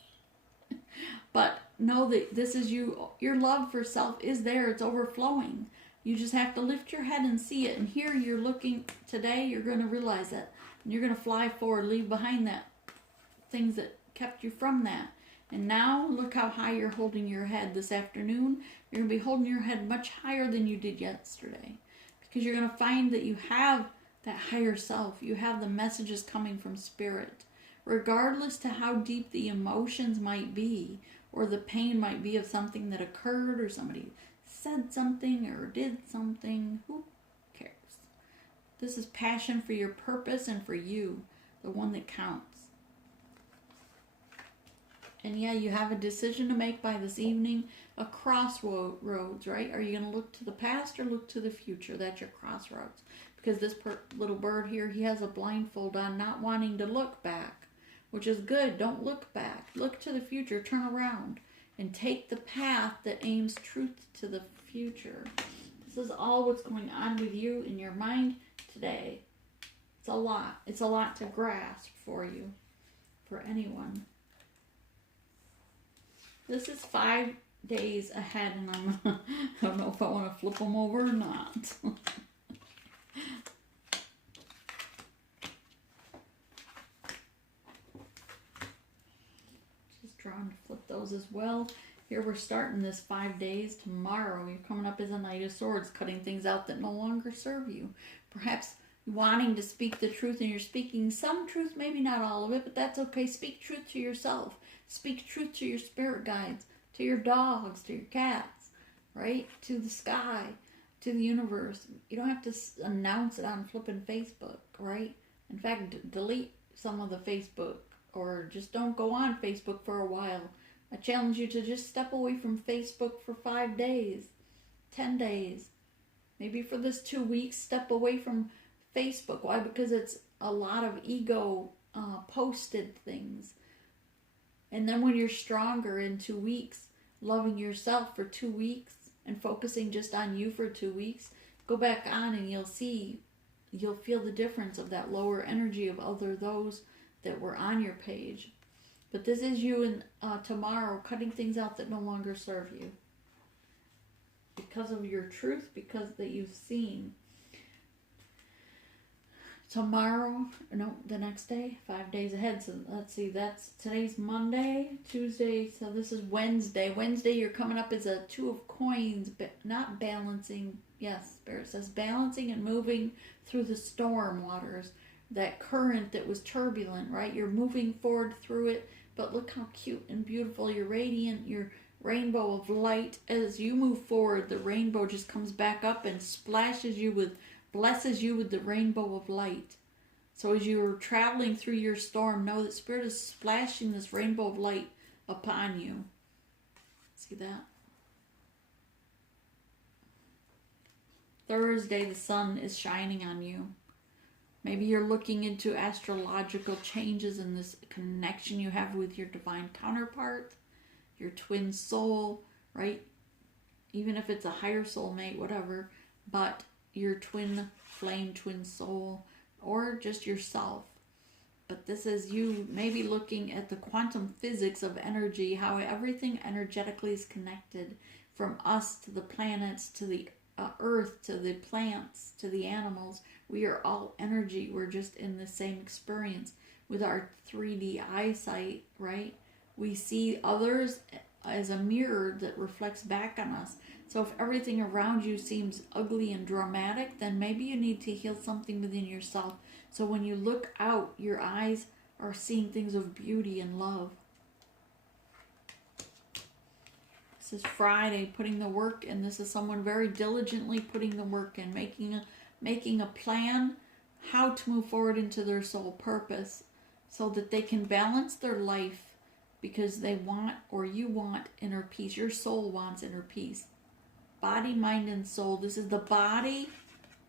But know that this is you. Your love for self is there. It's overflowing. You just have to lift your head and see it. And here you're looking today, you're going to realize that. And you're going to fly forward, leave behind that things that kept you from that. And now look how high you're holding your head this afternoon. You're going to be holding your head much higher than you did yesterday. Because you're going to find that you have that higher self. You have the messages coming from spirit. Regardless to how deep the emotions might be, or the pain might be of something that occurred, or somebody said something or did something, who cares? This is passion for your purpose and for you, the one that counts. And yeah, you have a decision to make by this evening, a crossroads, right? Are you going to look to the past or look to the future? That's your crossroads. Because this little bird here, he has a blindfold on, not wanting to look back, which is good. Don't look back. Look to the future. Turn around and take the path that aims truth to the future. This is all what's going on with you in your mind today. It's a lot. It's a lot to grasp for you, for anyone. This is 5 days ahead, and I don't know if I want to flip them over or not. Just trying to flip those as well. Here we're starting this 5 days. Tomorrow you're coming up as a Knight of Swords, cutting things out that no longer serve you. Perhaps wanting to speak the truth, and you're speaking some truth, maybe not all of it, but that's okay. Speak truth to yourself. Speak truth to your spirit guides, to your dogs, to your cats, right? To the sky, to the universe. You don't have to announce it on flipping Facebook, right? In fact, delete some of the Facebook, or just don't go on Facebook for a while. I challenge you to just step away from Facebook for 5 days, 10 days. Maybe for this 2 weeks, step away from Facebook. Why? Because it's a lot of ego posted things. And then when you're stronger in 2 weeks, loving yourself for 2 weeks and focusing just on you for 2 weeks, go back on and you'll feel the difference of that lower energy of those that were on your page. But this is you in tomorrow, cutting things out that no longer serve you. Because of your truth, because that you've seen. Tomorrow, no, the next day, 5 days ahead. So let's see, today's Monday, Tuesday, so this is Wednesday. Wednesday, you're coming up as a 2 of coins, but not balancing. Yes, Spirit says balancing and moving through the storm waters. That current that was turbulent, right? You're moving forward through it, but look how cute and beautiful. You're radiant, your rainbow of light. As you move forward, the rainbow just comes back up and blesses you with the rainbow of light. So as you're traveling through your storm, know that Spirit is splashing this rainbow of light upon you. See that? Thursday, the sun is shining on you. Maybe you're looking into astrological changes in this connection you have with your divine counterpart, your twin soul, right? Even if it's a higher soulmate, whatever, but your twin flame, twin soul, or just yourself. But this is you maybe looking at the quantum physics of energy, how everything energetically is connected, from us to the planets, to the earth, to the plants, to the animals. We are all energy. We're just in the same experience with our 3D eyesight, right? We see others as a mirror that reflects back on us. So if everything around you seems ugly and dramatic, then maybe you need to heal something within yourself. So when you look out, your eyes are seeing things of beauty and love. This is Friday, putting the work in. This is someone very diligently putting the work in, making a plan how to move forward into their soul purpose so that they can balance their life because they want, or you want, inner peace. Your soul wants inner peace. Body, mind, and soul. This is the body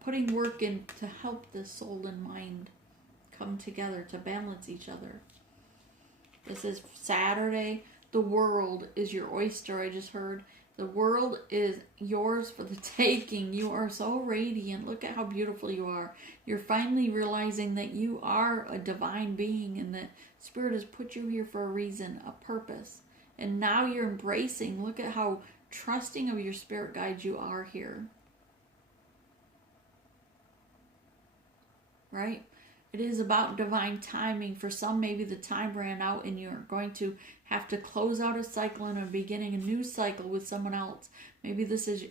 putting work in to help the soul and mind come together to balance each other. This is Saturday. The world is your oyster, I just heard. The world is yours for the taking. You are so radiant. Look at how beautiful you are. You're finally realizing that you are a divine being and that Spirit has put you here for a reason, a purpose. And now you're embracing. Look at how trusting of your spirit guides you are here. Right? It is about divine timing. For some, maybe the time ran out and you're going to have to close out a cycle and beginning a new cycle with someone else. Maybe this is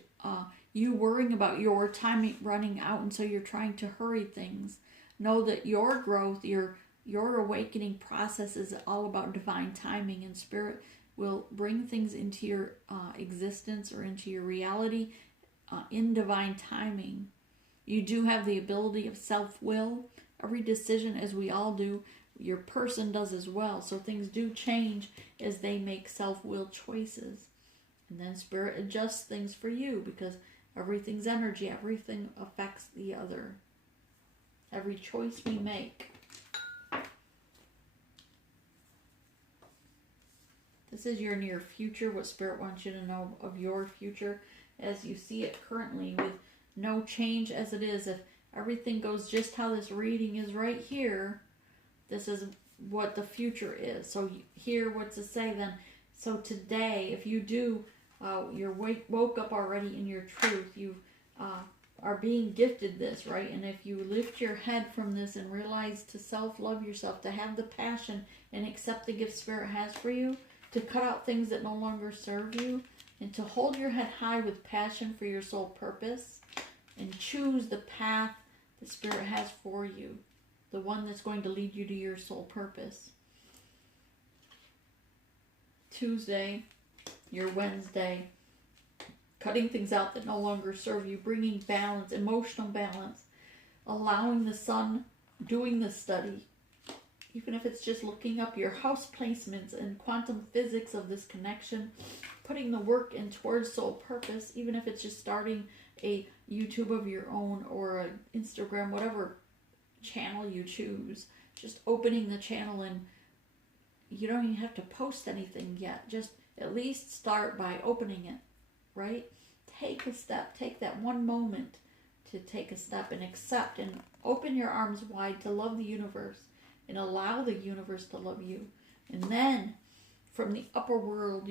you worrying about your time running out, and so you're trying to hurry things. Know that your growth, your awakening process is all about divine timing, and Spirit will bring things into your existence or into your reality in divine timing. You do have the ability of self-will. Every decision, as we all do, your person does as well. So things do change as they make self-will choices. And then Spirit adjusts things for you because everything's energy. Everything affects the other. Every choice we make. This is your near future, what Spirit wants you to know of your future as you see it currently, with no change as it is. If everything goes just how this reading is right here, this is what the future is. So here, what's it say then? So today, if you do, you're woke up already in your truth. You are being gifted this, right? And if you lift your head from this and realize to self-love yourself, to have the passion and accept the gift Spirit has for you, to cut out things that no longer serve you, and to hold your head high with passion for your soul purpose, and choose the path the Spirit has for you, the one that's going to lead you to your soul purpose. Tuesday, your Wednesday, cutting things out that no longer serve you, bringing balance, emotional balance, allowing the sun, doing the study, even if it's just looking up your house placements and quantum physics of this connection, putting the work in towards soul purpose, even if it's just starting a YouTube of your own or an Instagram, whatever channel you choose, just opening the channel, and you don't even have to post anything yet. Just at least start by opening it, right? Take a step, take that one moment to take a step and accept and open your arms wide to love the universe and allow the universe to love you. And then from the upper world,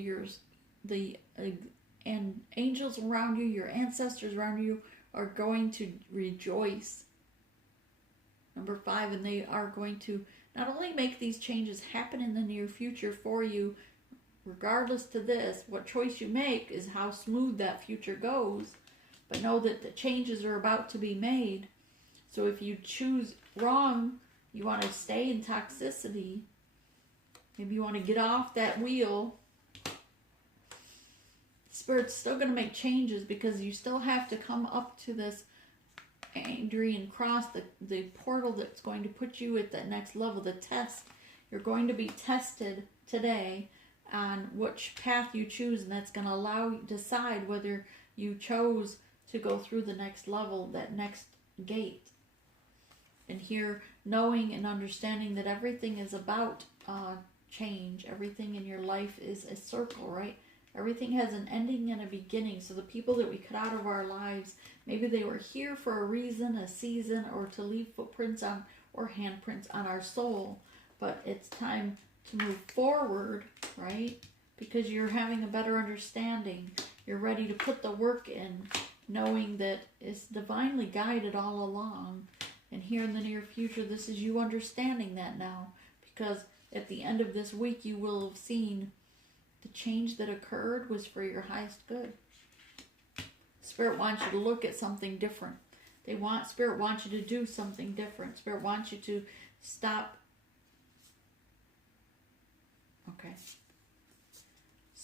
and angels around you, your ancestors around you are going to rejoice. Number 5, and they are going to not only make these changes happen in the near future for you, regardless to this, what choice you make is how smooth that future goes, but know that the changes are about to be made. So if you choose wrong, you want to stay in toxicity, maybe you want to get off that wheel, Spirit's still going to make changes because you still have to come up to this Adrian cross, the portal that's going to put you at that next level, the test. You're going to be tested today on which path you choose, and that's going to allow you to decide whether you chose to go through the next level, that next gate. And here, knowing and understanding that everything is about change. Everything in your life is a circle, right? Everything has an ending and a beginning. So the people that we cut out of our lives, maybe they were here for a reason, a season, or to leave footprints on or handprints on our soul. But it's time to move forward, right? Because you're having a better understanding. You're ready to put the work in, knowing that it's divinely guided all along. And here in the near future, this is you understanding that now. Because at the end of this week, you will have seen the change that occurred was for your highest good. Spirit wants you to look at something different. Spirit wants you to do something different. Spirit wants you to stop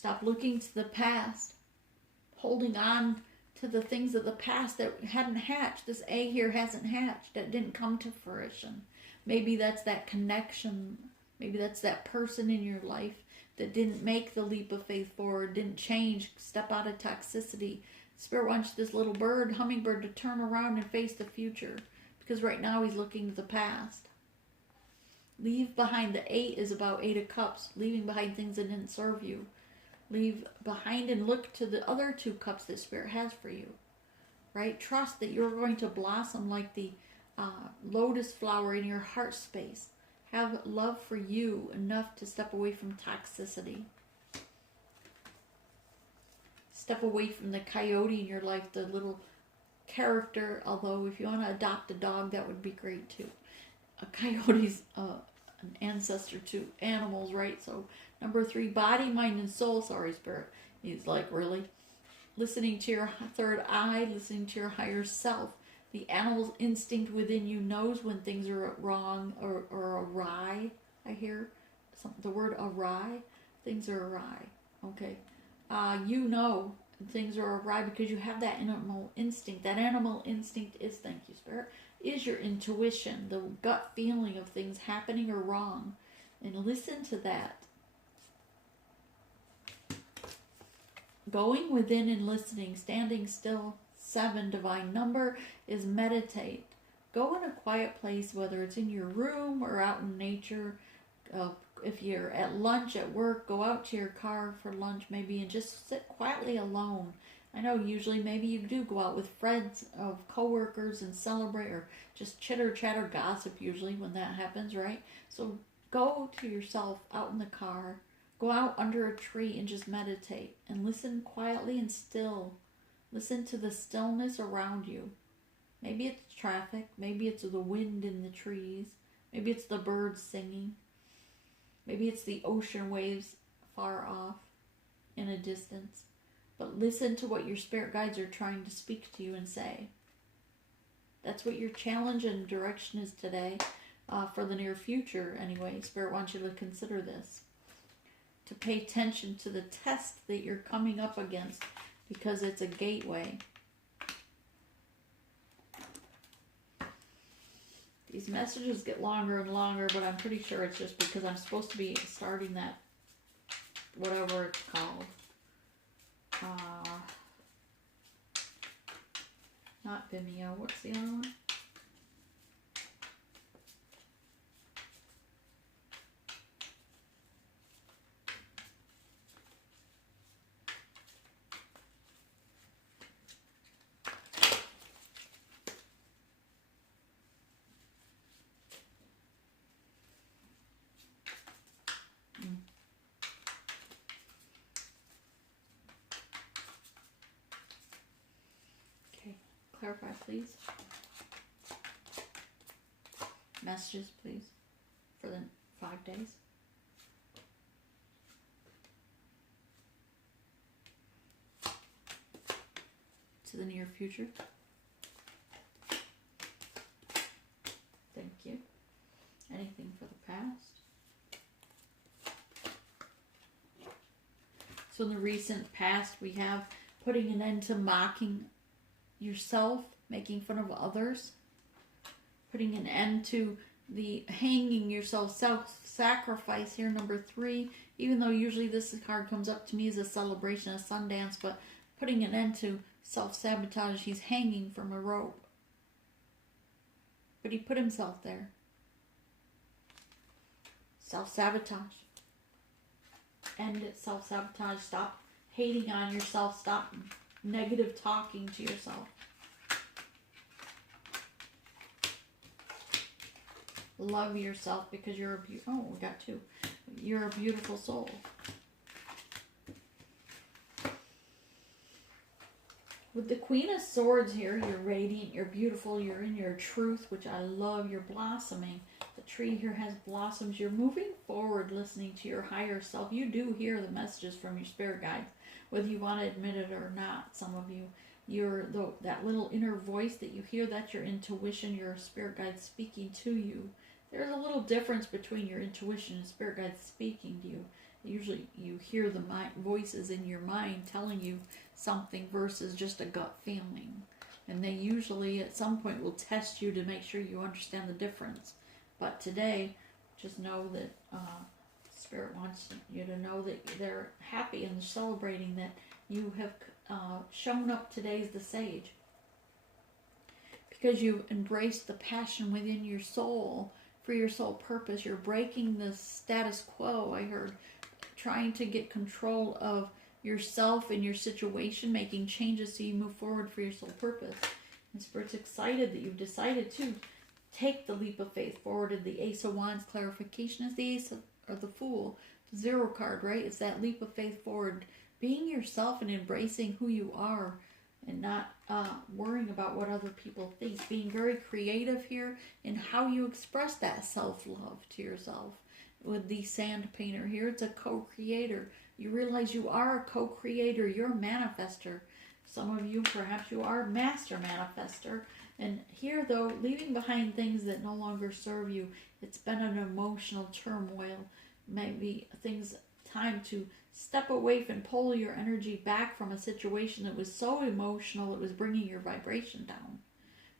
Stop looking to the past, holding on to the things of the past that hadn't hatched. This egg here hasn't hatched, that didn't come to fruition. Maybe that's that connection. Maybe that's that person in your life that didn't make the leap of faith forward, didn't change, step out of toxicity. Spirit wants this little bird, hummingbird, to turn around and face the future, because right now he's looking to the past. Leave behind. The 8 is about 8 of Cups, leaving behind things that didn't serve you. Leave behind and look to the other 2 cups that Spirit has for you, right? Trust that you're going to blossom like the lotus flower in your heart space. Have love for you enough to step away from toxicity. Step away from the coyote in your life, the little character, although if you want to adopt a dog, that would be great too. A coyote's an ancestor to animals, right? So number 3, body, mind, and soul. Sorry, Spirit. He's like, really? Listening to your third eye, listening to your higher self. The animal's instinct within you knows when things are wrong or awry. I hear the word awry. Things are awry. Okay. You know things are awry because you have that animal instinct. That animal instinct is, thank you, Spirit, is your intuition, the gut feeling of things happening or wrong. And listen to that. Going within and listening, standing still. 7, divine number, is meditate. Go in a quiet place, whether it's in your room or out in nature. If you're at lunch at work, go out to your car for lunch maybe and just sit quietly alone. I know usually maybe you do go out with friends of coworkers and celebrate, or just chitter chatter gossip usually when that happens, right? So go to yourself out in the car, go out under a tree and just meditate and listen quietly and still. Listen to the stillness around you. Maybe it's traffic, maybe it's the wind in the trees, maybe it's the birds singing, maybe it's the ocean waves far off in a distance. But listen to what your spirit guides are trying to speak to you and say. That's what your challenge and direction is today, for the near future anyway. Spirit wants you to consider this. To pay attention to the test that you're coming up against, because it's a gateway. These messages get longer and longer, but I'm pretty sure it's just because I'm supposed to be starting that, whatever it's called. Not Vimeo. What's the other one? Clarify, please. Messages, please, for the 5 days. To the near future. Thank you. Anything for the past. So in the recent past, we have putting an end to mocking yourself, making fun of others, putting an end to the hanging yourself, self-sacrifice here, number 3, even though usually this card comes up to me as a celebration, a Sundance, but putting an end to self-sabotage. He's hanging from a rope, but he put himself there. Self-sabotage. End it, self-sabotage. Stop hating on yourself. Stop negative talking to yourself. Love yourself because you're a we got 2. You're a beautiful soul. With the Queen of Swords here, you're radiant, you're beautiful, you're in your truth, which I love. You're blossoming. The tree here has blossoms. You're moving forward, listening to your higher self. You do hear the messages from your spirit guides, whether you want to admit it or not. Some of you, that little inner voice that you hear, that's your intuition, your spirit guide speaking to you. There's a little difference between your intuition and spirit guide speaking to you. Usually you hear the voices in your mind telling you something versus just a gut feeling. And they usually at some point will test you to make sure you understand the difference. But today, just know that Spirit wants you to know that they're happy and celebrating that you have shown up today as the sage. Because you've embraced the passion within your soul for your soul purpose. You're breaking the status quo, I heard, trying to get control of yourself and your situation, making changes so you move forward for your soul purpose. And Spirit's excited that you've decided to take the leap of faith forward. And the Ace of Wands clarification is the Ace of, or the Fool, the Zero card, right? It's that leap of faith forward, being yourself and embracing who you are and not worrying about what other people think. Being very creative here in how you express that self-love to yourself. With the Sand Painter here, it's a co-creator. You realize you are a co-creator. You're a manifester. Some of you, perhaps you are a master manifester. And here, though, leaving behind things that no longer serve you. It's been an emotional turmoil. Maybe things, time to step away and pull your energy back from a situation that was so emotional it was bringing your vibration down.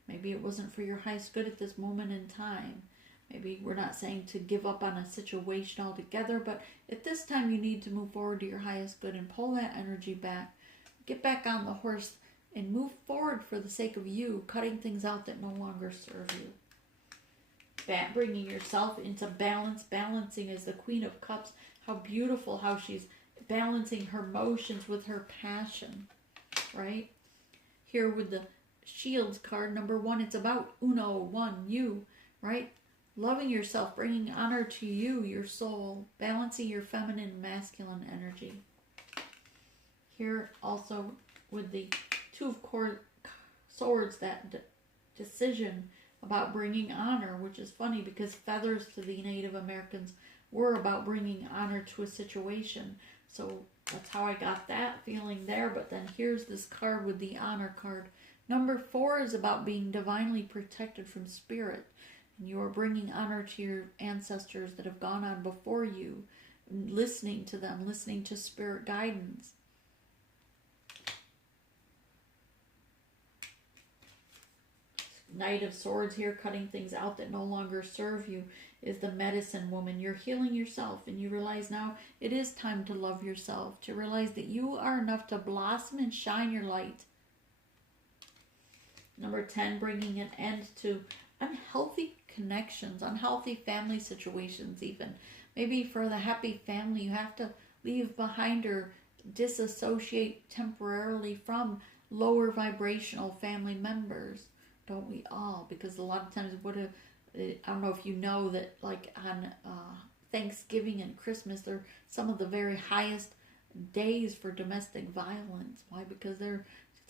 Maybe it wasn't for your highest good at this moment in time. Maybe we're not saying to give up on a situation altogether, but at this time you need to move forward to your highest good and pull that energy back. Get back on the horse and move forward for the sake of you, cutting things out that no longer serve you. Bringing yourself into balance. Balancing is the Queen of Cups. How beautiful how she's balancing her emotions with her passion, right? Here with the Shields card, number 1, it's about you, right? Loving yourself, bringing honor to you, your soul, balancing your feminine and masculine energy. Here also with the Two of Swords, that decision about bringing honor, which is funny because feathers to the Native Americans were about bringing honor to a situation. So that's how I got that feeling there. But then here's this card with the honor card. Number 4 is about being divinely protected from spirit. And you are bringing honor to your ancestors that have gone on before you, listening to them, listening to spirit guidance. Knight of Swords here, cutting things out that no longer serve you, is the medicine woman. You're healing yourself, and you realize now it is time to love yourself, to realize that you are enough to blossom and shine your light. Number 10, bringing an end to unhealthy connections, unhealthy family situations even. Maybe for the happy family, you have to leave behind or disassociate temporarily from lower vibrational family members. Don't we all? Because a lot of times, I don't know if you know that, like on Thanksgiving and Christmas, they're some of the very highest days for domestic violence. Why? Because there's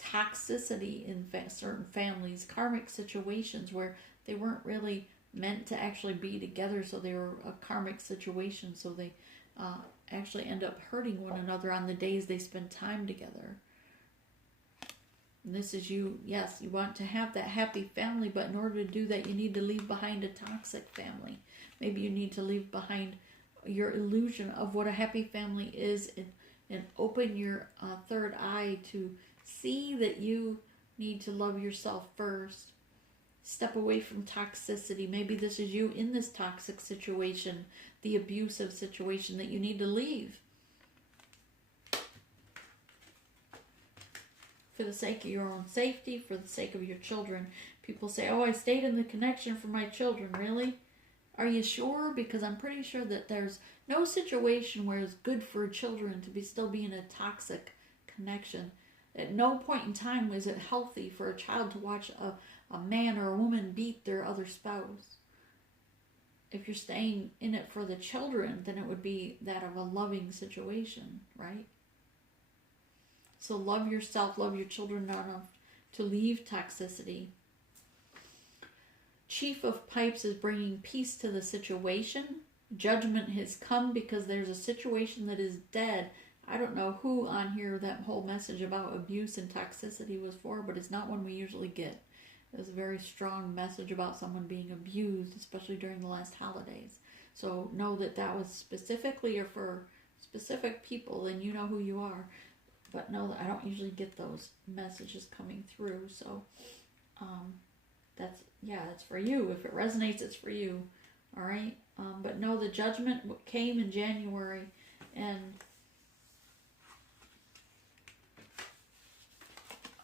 toxicity in certain families, karmic situations where they weren't really meant to actually be together, so they were a karmic situation, so they actually end up hurting one another on the days they spend time together. And this is you, yes, you want to have that happy family, but in order to do that, you need to leave behind a toxic family. Maybe you need to leave behind your illusion of what a happy family is and open your third eye to see that you need to love yourself first. Step away from toxicity. Maybe this is you in this toxic situation, the abusive situation that you need to leave. For the sake of your own safety, for the sake of your children. People say, oh, I stayed in the connection for my children. Really? Are you sure? Because I'm pretty sure that there's no situation where it's good for children to still be in a toxic connection. At no point in time is it healthy for a child to watch a man or a woman beat their other spouse. If you're staying in it for the children, then it would be that of a loving situation, right? So love yourself, love your children enough to leave toxicity. Chief of Pipes is bringing peace to the situation. Judgment has come because there's a situation that is dead. I don't know who on here that whole message about abuse and toxicity was for, but it's not one we usually get. It was a very strong message about someone being abused, especially during the last holidays. So know that that was specifically or for specific people, then you know who you are. But know that I don't usually get those messages coming through. So that's for you. If it resonates, it's for you. All right. But know the judgment came in January, and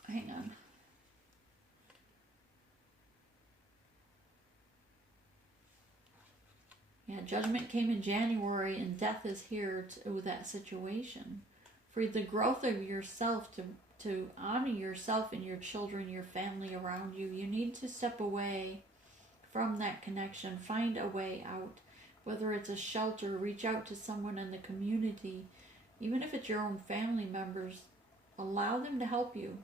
hang on. Yeah, judgment came in January, and death is here to that situation. For the growth of yourself, to honor yourself and your children, your family around you, you need to step away from that connection. Find a way out. Whether it's a shelter, reach out to someone in the community. Even if it's your own family members, allow them to help you.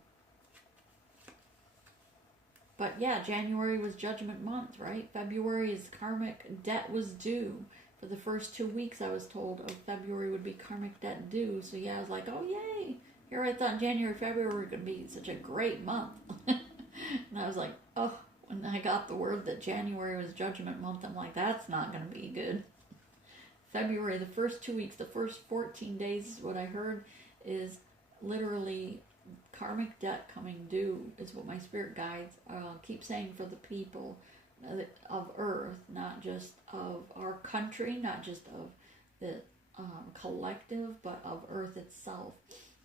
But yeah, January was judgment month, right? February is karmic debt was due. For the first 2 weeks, I was told of February would be karmic debt due. So yeah, I was like, oh yay. Here I thought January, February were going to be such a great month. And I was like, oh, when I got the word that January was judgment month, I'm like, that's not going to be good. February, the first 2 weeks, the first 14 days, what I heard is literally karmic debt coming due, is what my spirit guides keep saying for the people of Earth, not just of our country, not just of the collective, but of Earth itself,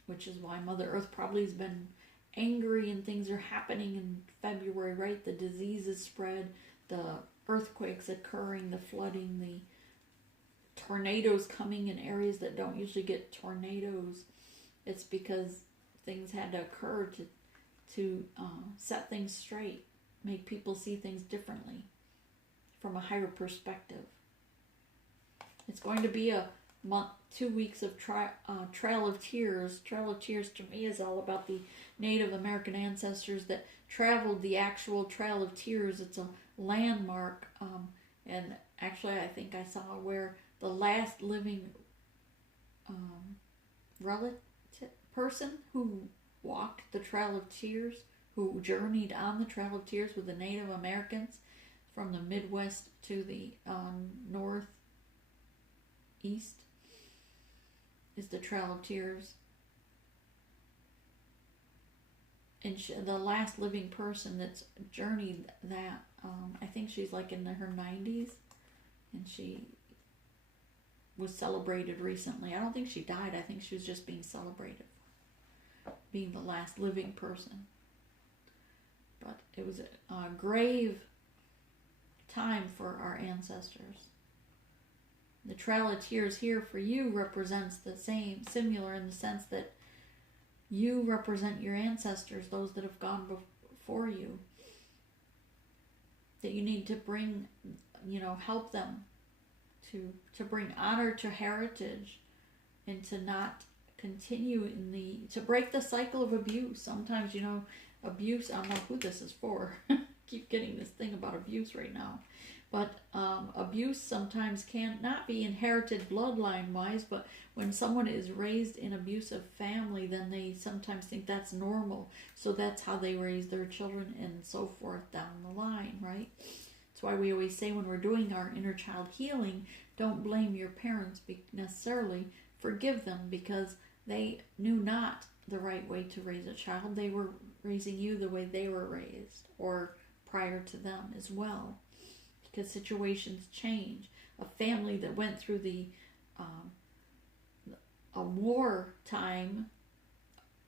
which is why Mother Earth probably has been angry and things are happening in February, right? The diseases spread, the earthquakes occurring, the flooding, the tornadoes coming in areas that don't usually get tornadoes. It's because things had to occur to set things straight, make people see things differently from a higher perspective. It's going to be a month, 2 weeks of Trail of Tears. Trail of Tears to me is all about the Native American ancestors that traveled the actual Trail of Tears. It's a landmark, and actually I think I saw where the last living relative person who walked the Trail of Tears, who journeyed on the Trail of Tears with the Native Americans from the Midwest to the northeast, is the Trail of Tears. And the last living person that's journeyed that, I think she's like in her 90s, and she was celebrated recently. I don't think she died. I think she was just being celebrated, being the last living person. But it was a grave time for our ancestors. The Trail of Tears here for you represents the same, similar in the sense that you represent your ancestors, those that have gone before you, that you need to bring, help them to bring honor to heritage, and to not continue to break the cycle of abuse. Sometimes, abuse, I don't know who this is for. Keep getting this thing about abuse right now. But abuse sometimes can not be inherited bloodline-wise, but when someone is raised in abusive family, then they sometimes think that's normal. So that's how they raise their children and so forth down the line, right? That's why we always say when we're doing our inner child healing, don't blame your parents necessarily. Forgive them, because they knew not the right way to raise a child. They were raising you the way they were raised, or prior to them as well. Because situations change. A family that went through a war time,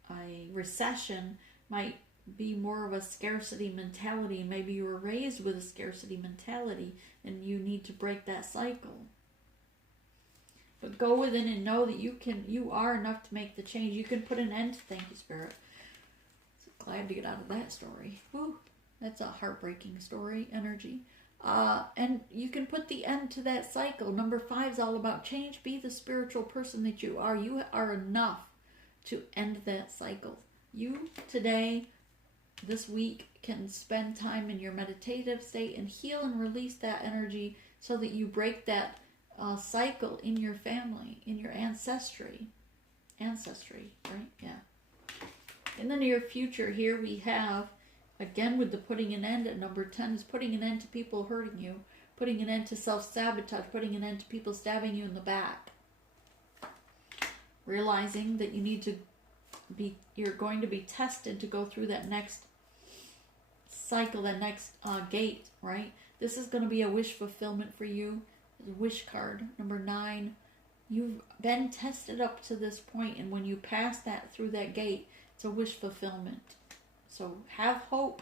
a recession, might be more of a scarcity mentality. Maybe you were raised with a scarcity mentality, and you need to break that cycle. But go within and know that you are enough to make the change. You can put an end to. Thank you, Spirit. So glad to get out of that story. Woo, that's a heartbreaking story, energy. And you can put the end to that cycle. Number 5 is all about change. Be the spiritual person that you are. You are enough to end that cycle. You today, this week, can spend time in your meditative state and heal and release that energy so that you break that cycle in your family, in your ancestry, right? Yeah. In the near future, here we have, again, with the putting an end at number 10, is putting an end to people hurting you, putting an end to self-sabotage, putting an end to people stabbing you in the back. realizing that you're going to be tested to go through that next cycle, that next gate, right? This is going to be a wish fulfillment for you. The wish card, number 9. You've been tested up to this point, and when you pass that through that gate, it's a wish fulfillment. So have hope.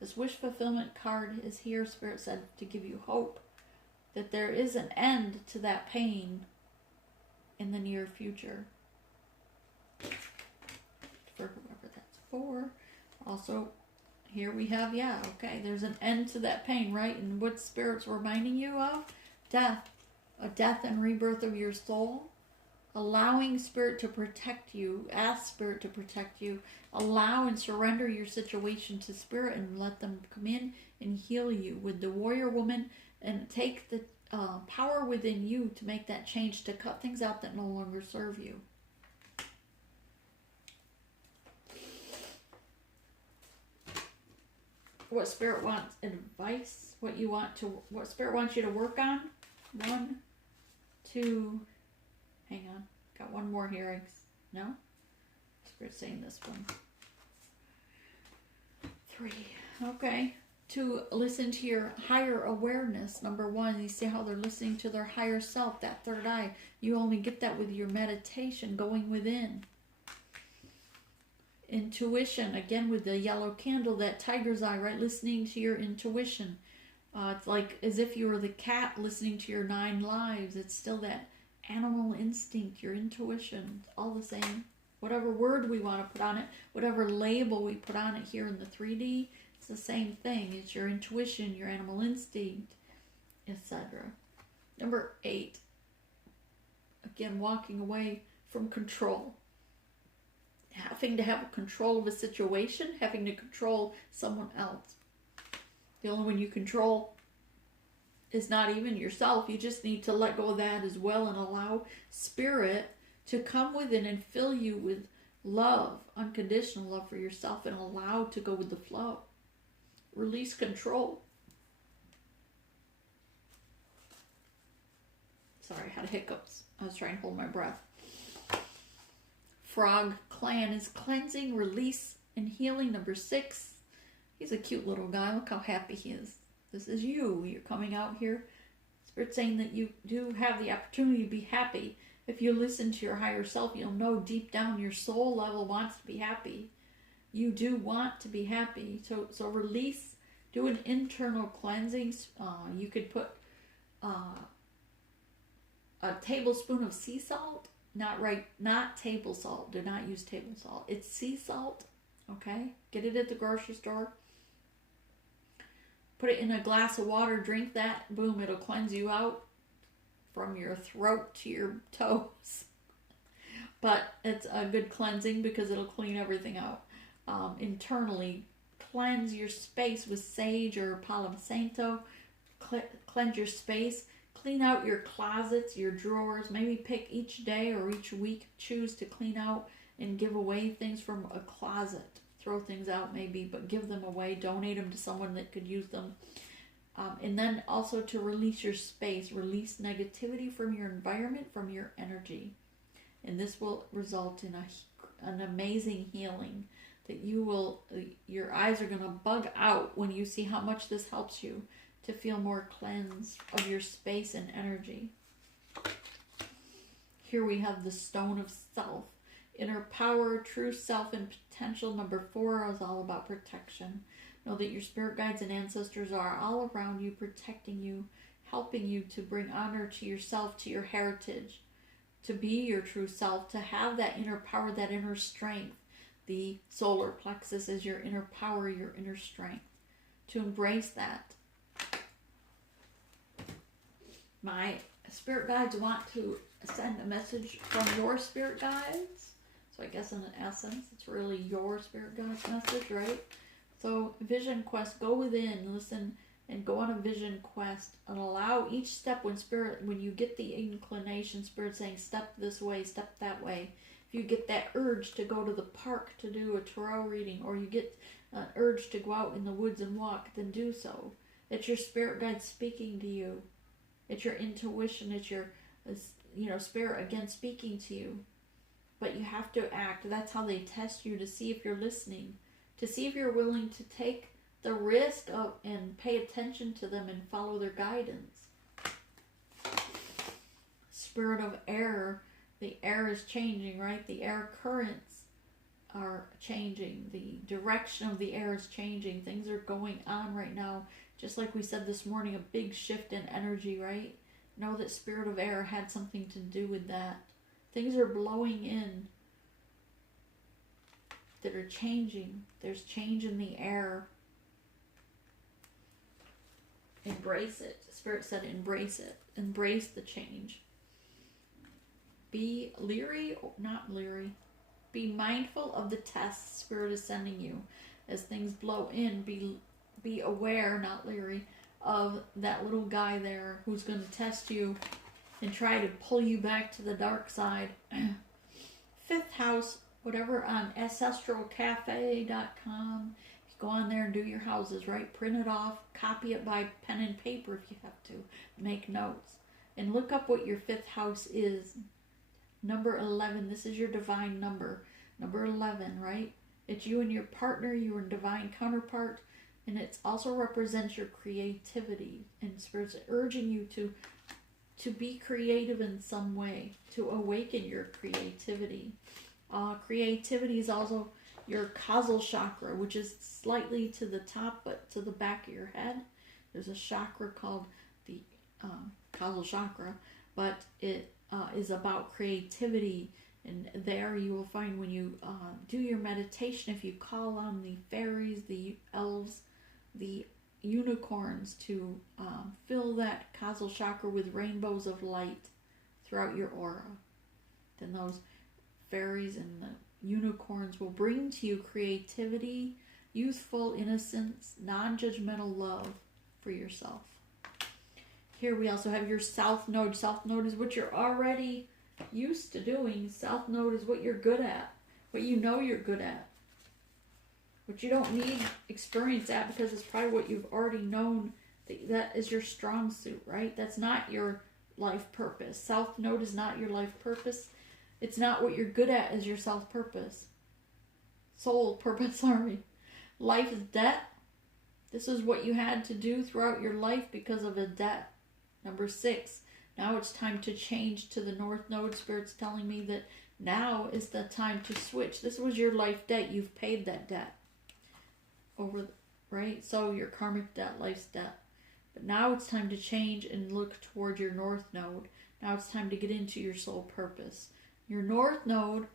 This wish fulfillment card is here, Spirit said, to give you hope that there is an end to that pain in the near future. For whoever that's for. Also, here we have, there's an end to that pain, right? And what Spirit's reminding you of? Death. A death and rebirth of your soul. Allowing Spirit to protect you. Ask Spirit to protect you. Allow and surrender your situation to Spirit and let them come in and heal you with the warrior woman, and take the power within you to make that change, to cut things out that no longer serve you. What Spirit wants advice, what Spirit wants you to work on. 1, 2, hang on, got one more here. No? Spirit's saying this one. 3, okay. To listen to your higher awareness, number 1. You see how they're listening to their higher self, that third eye. You only get that with your meditation, going within. Intuition, again with the yellow candle, that tiger's eye, right? Listening to your intuition. It's like as if you were the cat listening to your 9 lives. It's still that animal instinct, your intuition. It's all the same. Whatever word we want to put on it, whatever label we put on it here in the 3D, it's the same thing. It's your intuition, your animal instinct, etc. Number 8. Again, walking away from control. Having to have control of a situation, having to control someone else. The only one you control is not even yourself. You just need to let go of that as well and allow Spirit to come within and fill you with love, unconditional love for yourself, and allow to go with the flow. Release control. Sorry, I had hiccups. I was trying to hold my breath. Frog clan is cleansing, release, and healing. Number 6. He's a cute little guy. Look how happy he is. This is you. You're coming out here. Spirit's saying that you do have the opportunity to be happy. If you listen to your higher self, you'll know deep down your soul level wants to be happy. You do want to be happy. So release. Do an internal cleansing. You could put a tablespoon of sea salt. Not table salt. Do not use table salt. It's sea salt. Okay? Get it at the grocery store. Put it in a glass of water. Drink that. Boom. It'll cleanse you out from your throat to your toes. But it's a good cleansing because it'll clean everything out. Internally, cleanse your space with sage or Palo Santo. Cleanse your space. Clean out your closets, your drawers. Maybe pick each day or each week. Choose to clean out and give away things from a closet. Throw things out maybe, but give them away. Donate them to someone that could use them. And then also to release your space. Release negativity from your environment, from your energy. And this will result in an amazing healing that your eyes are going to bug out when you see how much this helps you to feel more cleansed of your space and energy. Here we have the stone of self. Inner power, true self, and potential. Number 4 is all about protection. Know that your spirit guides and ancestors are all around you, protecting you, helping you to bring honor to yourself, to your heritage, to be your true self, to have that inner power, that inner strength. The solar plexus is your inner power, your inner strength. To embrace that. My spirit guides want to send a message from your spirit guides. So I guess in essence, it's really your spirit guide's message, right? So vision quest, go within, listen, and go on a vision quest, and allow each step when you get the inclination, Spirit saying step this way, step that way. If you get that urge to go to the park to do a tarot reading, or you get an urge to go out in the woods and walk, then do so. It's your spirit guide speaking to you. It's your intuition. It's your, spirit again speaking to you. but you have to act. That's how they test you, to see if you're listening, to see if you're willing to take the risk of and pay attention to them and follow their guidance. Spirit of air, the air is changing, right? The air currents are changing. The direction of the air is changing. Things are going on right now. Just like we said this morning, a big shift in energy, right? Know that spirit of air had something to do with that. Things are blowing in that are changing. There's change in the air. Embrace it. Spirit said embrace it. Embrace the change. Be leery, not leery. Be mindful of the tests Spirit is sending you. As things blow in, be aware, not leery, of that little guy there who's going to test you and try to pull you back to the dark side. Fifth house, whatever, on ancestralcafe.com. You go on there and do your houses, right? Print it off, copy it by pen and paper if you have to. Make notes. And look up what your fifth house is. Number 11, this is your divine number. Number 11, right? It's you and your partner, your divine counterpart. And it also represents your creativity. And Spirit's urging you to be creative in some way, to awaken your creativity. Creativity is also your causal chakra, which is slightly to the top, but to the back of your head. There's a chakra called the causal chakra, but it is about creativity. And there you will find when you do your meditation, if you call on the fairies, the elves, the unicorns to fill that causal chakra with rainbows of light throughout your aura, then those fairies and the unicorns will bring to you creativity, youthful innocence, non-judgmental love for yourself. Here we also have your South Node. South Node is what you're already used to doing. South Node is what you're good at, what you know you're good at, what you don't need experience at because it's probably what you've already known. That is your strong suit, right? That's not your life purpose. South Node is not your life purpose. It's not what you're good at as your self purpose. Soul purpose, sorry. Life is debt. This is what you had to do throughout your life because of a debt. Number 6, now it's time to change to the North Node. Spirit's telling me that now is the time to switch. This was your life debt. You've paid that debt. Right? So your karmic debt, life's debt. But now it's time to change and look toward your North Node. Now it's time to get into your soul purpose. Your North Node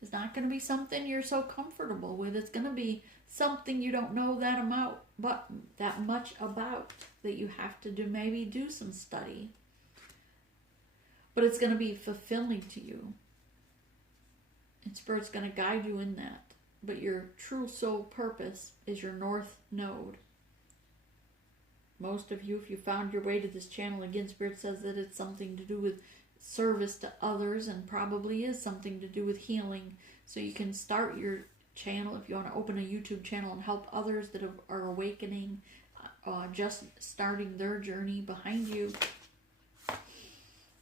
is not going to be something you're so comfortable with. It's going to be something you don't know that much about, that you have to do some study. But it's going to be fulfilling to you. And Spirit's going to guide you in that. But your true soul purpose is your North Node. Most of you, if you found your way to this channel, again, Spirit says that it's something to do with service to others and probably is something to do with healing. So you can start your channel if you want to open a YouTube channel and help others that are awakening, just starting their journey behind you.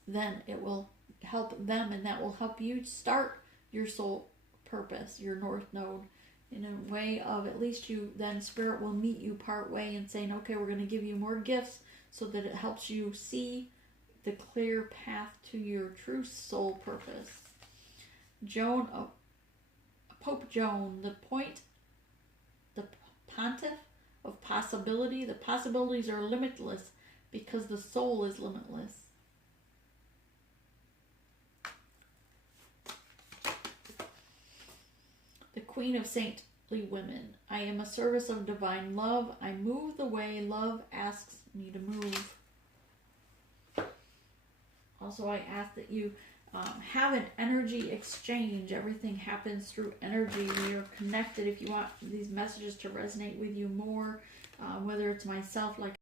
Then it will help them, and that will help you start your soul purpose, your North Node, in a way of at least then Spirit will meet you part way and saying, okay, we're going to give you more gifts so that it helps you see the clear path to your true soul purpose. Pope Joan, the pontiff of possibility. The possibilities are limitless because the soul is limitless. The Queen of Saintly Women. I am a service of divine love. I move the way love asks me to move. Also, I ask that you have an energy exchange. Everything happens through energy. We are connected. If you want these messages to resonate with you more, whether it's myself, like